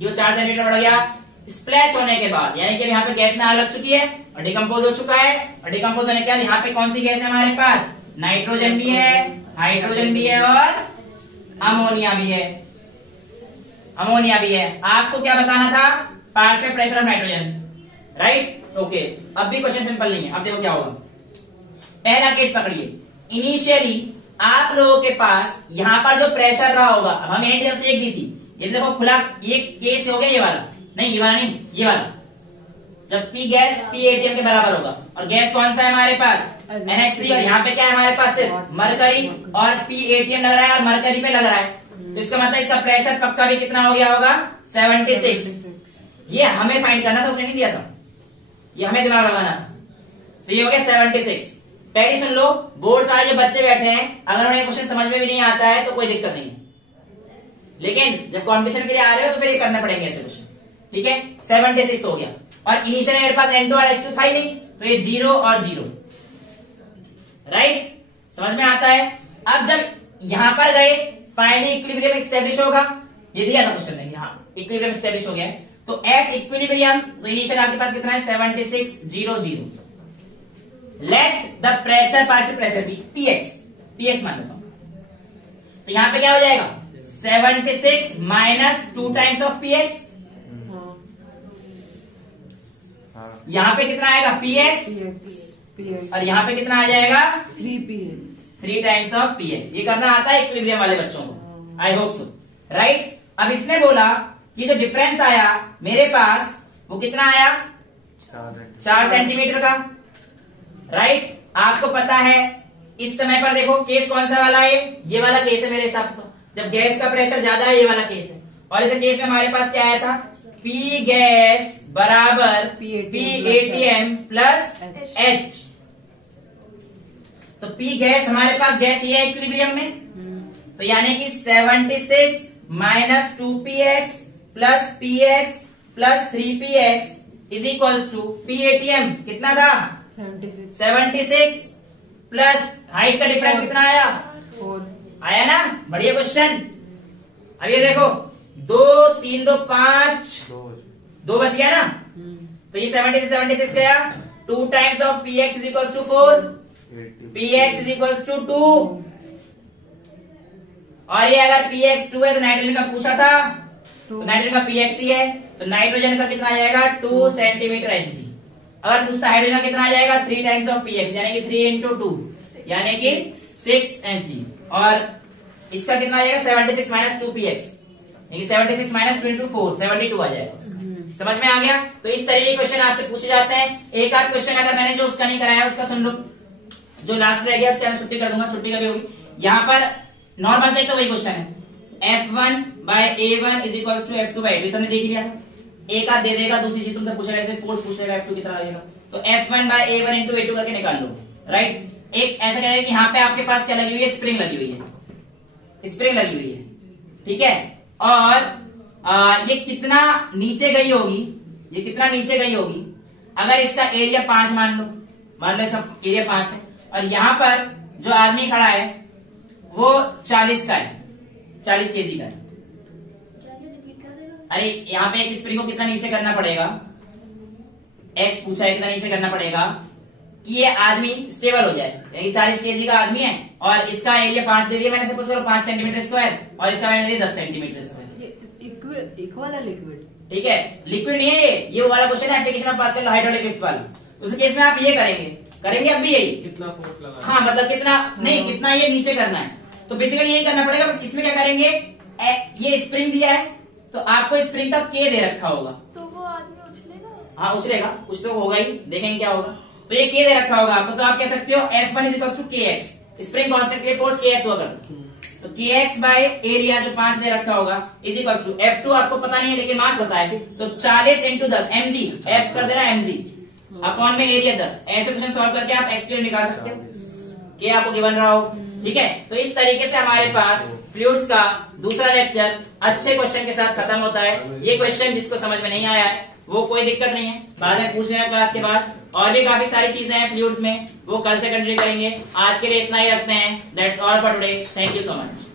ये 4 सेंटीमीटर बढ़ गया स्प्लैश होने के बाद, यानी कि यहाँ पे गैस में आग लग चुकी है और डिकम्पोज हो चुका है, और डिकम्पोज होने के बाद यहाँ पे कौन सी गैस है हमारे पास? नाइट्रोजन भी है, हाइड्रोजन भी है और अमोनिया भी है। अमोनिया भी है। आपको क्या बताना था? Partial pressure of nitrogen, right? Okay, अब भी क्वेश्चन सिंपल नहीं है। अब देखो क्या होगा। पहला केस पकड़िए। इनिशियली आप लोगों के पास यहां पर जो प्रेशर रहा होगा, अब हम एटीएम से एक दी थी, ये देखो खुला, ये केस हो गया, ये वाला नहीं, ये वाला नहीं, ये वाला, जब P गैस P एटीएम के बराबर होगा। और गैस कौन सा है हमारे पास? NH3। और यहाँ पे क्या है हमारे पास? सिर्फ मरकरी, और P एटीएम लग रहा है और मरकरी पे लग रहा है, तो इसका मतलब इसका प्रेशर पक्का भी कितना हो गया होगा? 76। ये हमें फाइंड करना था, उसने नहीं दिया था, ये हमें दिमाग लगाना था। तो ये हो गया 76। पहले सुन लो, बोर्ड सारे जो बच्चे बैठे हैं, अगर उन्हें क्वेश्चन समझ में भी नहीं आता है तो कोई दिक्कत नहीं है, लेकिन जब कॉम्पिटिशन के लिए आ रहे हो तो फिर ये करने पड़ेंगे ऐसे क्वेश्चन, ठीक है? 76 हो गया। और इनिशियल मेरे पास N2 और H2 था ही नहीं, तो ये 0 और 0, राइट? समझ में आता है? अब जब यहां पर गए, फाइनली इक्विलिब्रियम एस्टेब्लिश होगा, ये दिया था क्वेश्चन में, यहाँ इक्विलिब्रियम एस्टेब्लिश हो गया है। तो एट इक्विलिब्रियम, तो इनिशियल आपके पास कितना है? 76, 0, 0। Let the pressure, partial pressure भी px मान लेता हूं, तो यहां पे क्या हो जाएगा? 76 माइनस 2 टाइम्स ऑफ px। यहां पे कितना आएगा? px। और यहां पे कितना आ जाएगा? 3 टाइम्स ऑफ px। ये करना आता है इक्विलिब्रियम वाले बच्चों को, आई होप सो, राइट? अब इसने बोला कि जो डिफरेंस आया मेरे पास वो कितना आया? 4 सेंटीमीटर का, राइट? आपको पता है इस समय पर देखो केस कौन सा वाला है? ये वाला केस है मेरे हिसाब से, तो जब गैस का प्रेशर ज्यादा है, ये वाला केस है। और इस केस में हमारे पास क्या आया था? P गैस बराबर P ATM प्लस H। तो P गैस हमारे पास गैस ये है इक्विलिब्रियम में, तो यानी कि 76 minus 2px plus px plus 3px is equals to P ATM कितना था? 76 प्लस हाइट का डिफरेंस कितना आया? 4 आया ना? बढ़िया क्वेश्चन। अब ये देखो, 2 3 2 5, 2 बच गया ना? तो ये 76 गया। 2 times of px is equals to 4, px is equals to 2। और ये अगर px 2 है तो नाइट्रोजन का पूछा था, तो नाइट्रोजन का px ही है, तो नाइट्रोजन का कितना आ जाएगा? 2 सेंटीमीटर Hg। अगर दूसरा हाइड्रोजन कितना आ जाएगा? 3 टाइम्स ऑफ px, यानी कि 3 इंटू 2, यानी कि 6 Hg। और इसका कितना आ जाएगा? 76 माइनस 2px, यानी कि 76 माइनस 2 इंटू 4, 72 आ जाएगा। समझ में आ गया? तो इस तरह के क्वेश्चन आपसे पूछे जाते हैं। एक आध क्वेश्चन अगर मैंने जो उसका नहीं कराया उसका सुन लो, जो लास्ट रह गया उसका मैं छुट्टी कर दूंगा, छुट्टी कभी होगी। यहाँ पर नॉर्मल देख तो वही क्वेश्चन है, F1 by A1 is equal to F2 by A2, तो हमने देख लिया था। एक आध दे देगा, दूसरी चीज तुमसे पूछेगा, जैसे फोर्स पूछेगा F2 कितना लगेगा, तो F1 by A1 into A2 करके निकाल लो, राइट? एक ऐसा कहेगा कि यहाँ पे आपके पास क्या लगी हुई है? स्प्रिंग लगी हुई है, स्प्रिंग लगी हुई है, ठीक है? और ये कितना नीचे गई होगी? ये कितना नीचे गई होगी? अगर इसका एरिया 5 मान लो इसका एरिया 5 है, और यहाँ पर जो आदमी खड़ा है वो 40 का है, 40 kg का है। अरे यहाँ पे एक स्प्रिंग को कितना नीचे करना पड़ेगा? एक्स पूछा है, कितना नीचे करना पड़ेगा कि ये आदमी स्टेबल हो जाए, यानी 40 kg का आदमी है, और इसका एरिया 5 दे दिया मैंने, सपोज करो 5 सेंटीमीटर स्क्वायर, और इसका मैंने दिया 10 सेंटीमीटर स्क्वायर। इक्वल है लिक्विड, ठीक है? लिक्विड नहीं है ये वाला क्वेश्चन है application of pascal hydraulic lift वाला। उस केस में आप ये करेंगे अब भी यही, कितना फोर्स लगा? हाँ, मतलब कितना नहीं, कितना ये नीचे करना है, तो बेसिकली यही करना पड़ेगा। इसमें क्या करेंगे? ये स्प्रिंग दिया है, तो आपको स्प्रिंग का के दे रखा होगा, तो वो आदमी उछलेगा? हाँ उछलेगा, कुछ तो होगा ही, देखेंगे क्या होगा। तो ये के दे रखा होगा आपको, तो आप कह सकते हो F1 is equal to kx, spring constant के फोर्स kx हुआ करता, तो kx बाय एरिया जो 5 दे रखा होगा इज इक्वल टू F2 आपको पता नहीं है लेकिन मास पता है, तो 40 इंटू 10 mg, F कर देना mg अपॉन में एरिया 10। ऐसे क्वेश्चन सॉल्व करके आप एक्सप्लेन निकाल सकते हो कि आपको गिवन रहा हो, ठीक है? तो इस तरीके से हमारे पास फ्लूइड्स का दूसरा लेक्चर अच्छे क्वेश्चन के साथ खत्म होता है। ये क्वेश्चन जिसको समझ में नहीं आया है वो कोई दिक्कत नहीं है, बाद में पूछ लेना क्लास के बाद। और भी काफी सारी चीजें हैं फ्लूइड्स में, वो कल से कंटिन्यू करेंगे। आज के लिए इतना ही रखते हैं। That's all for today, thank you so much.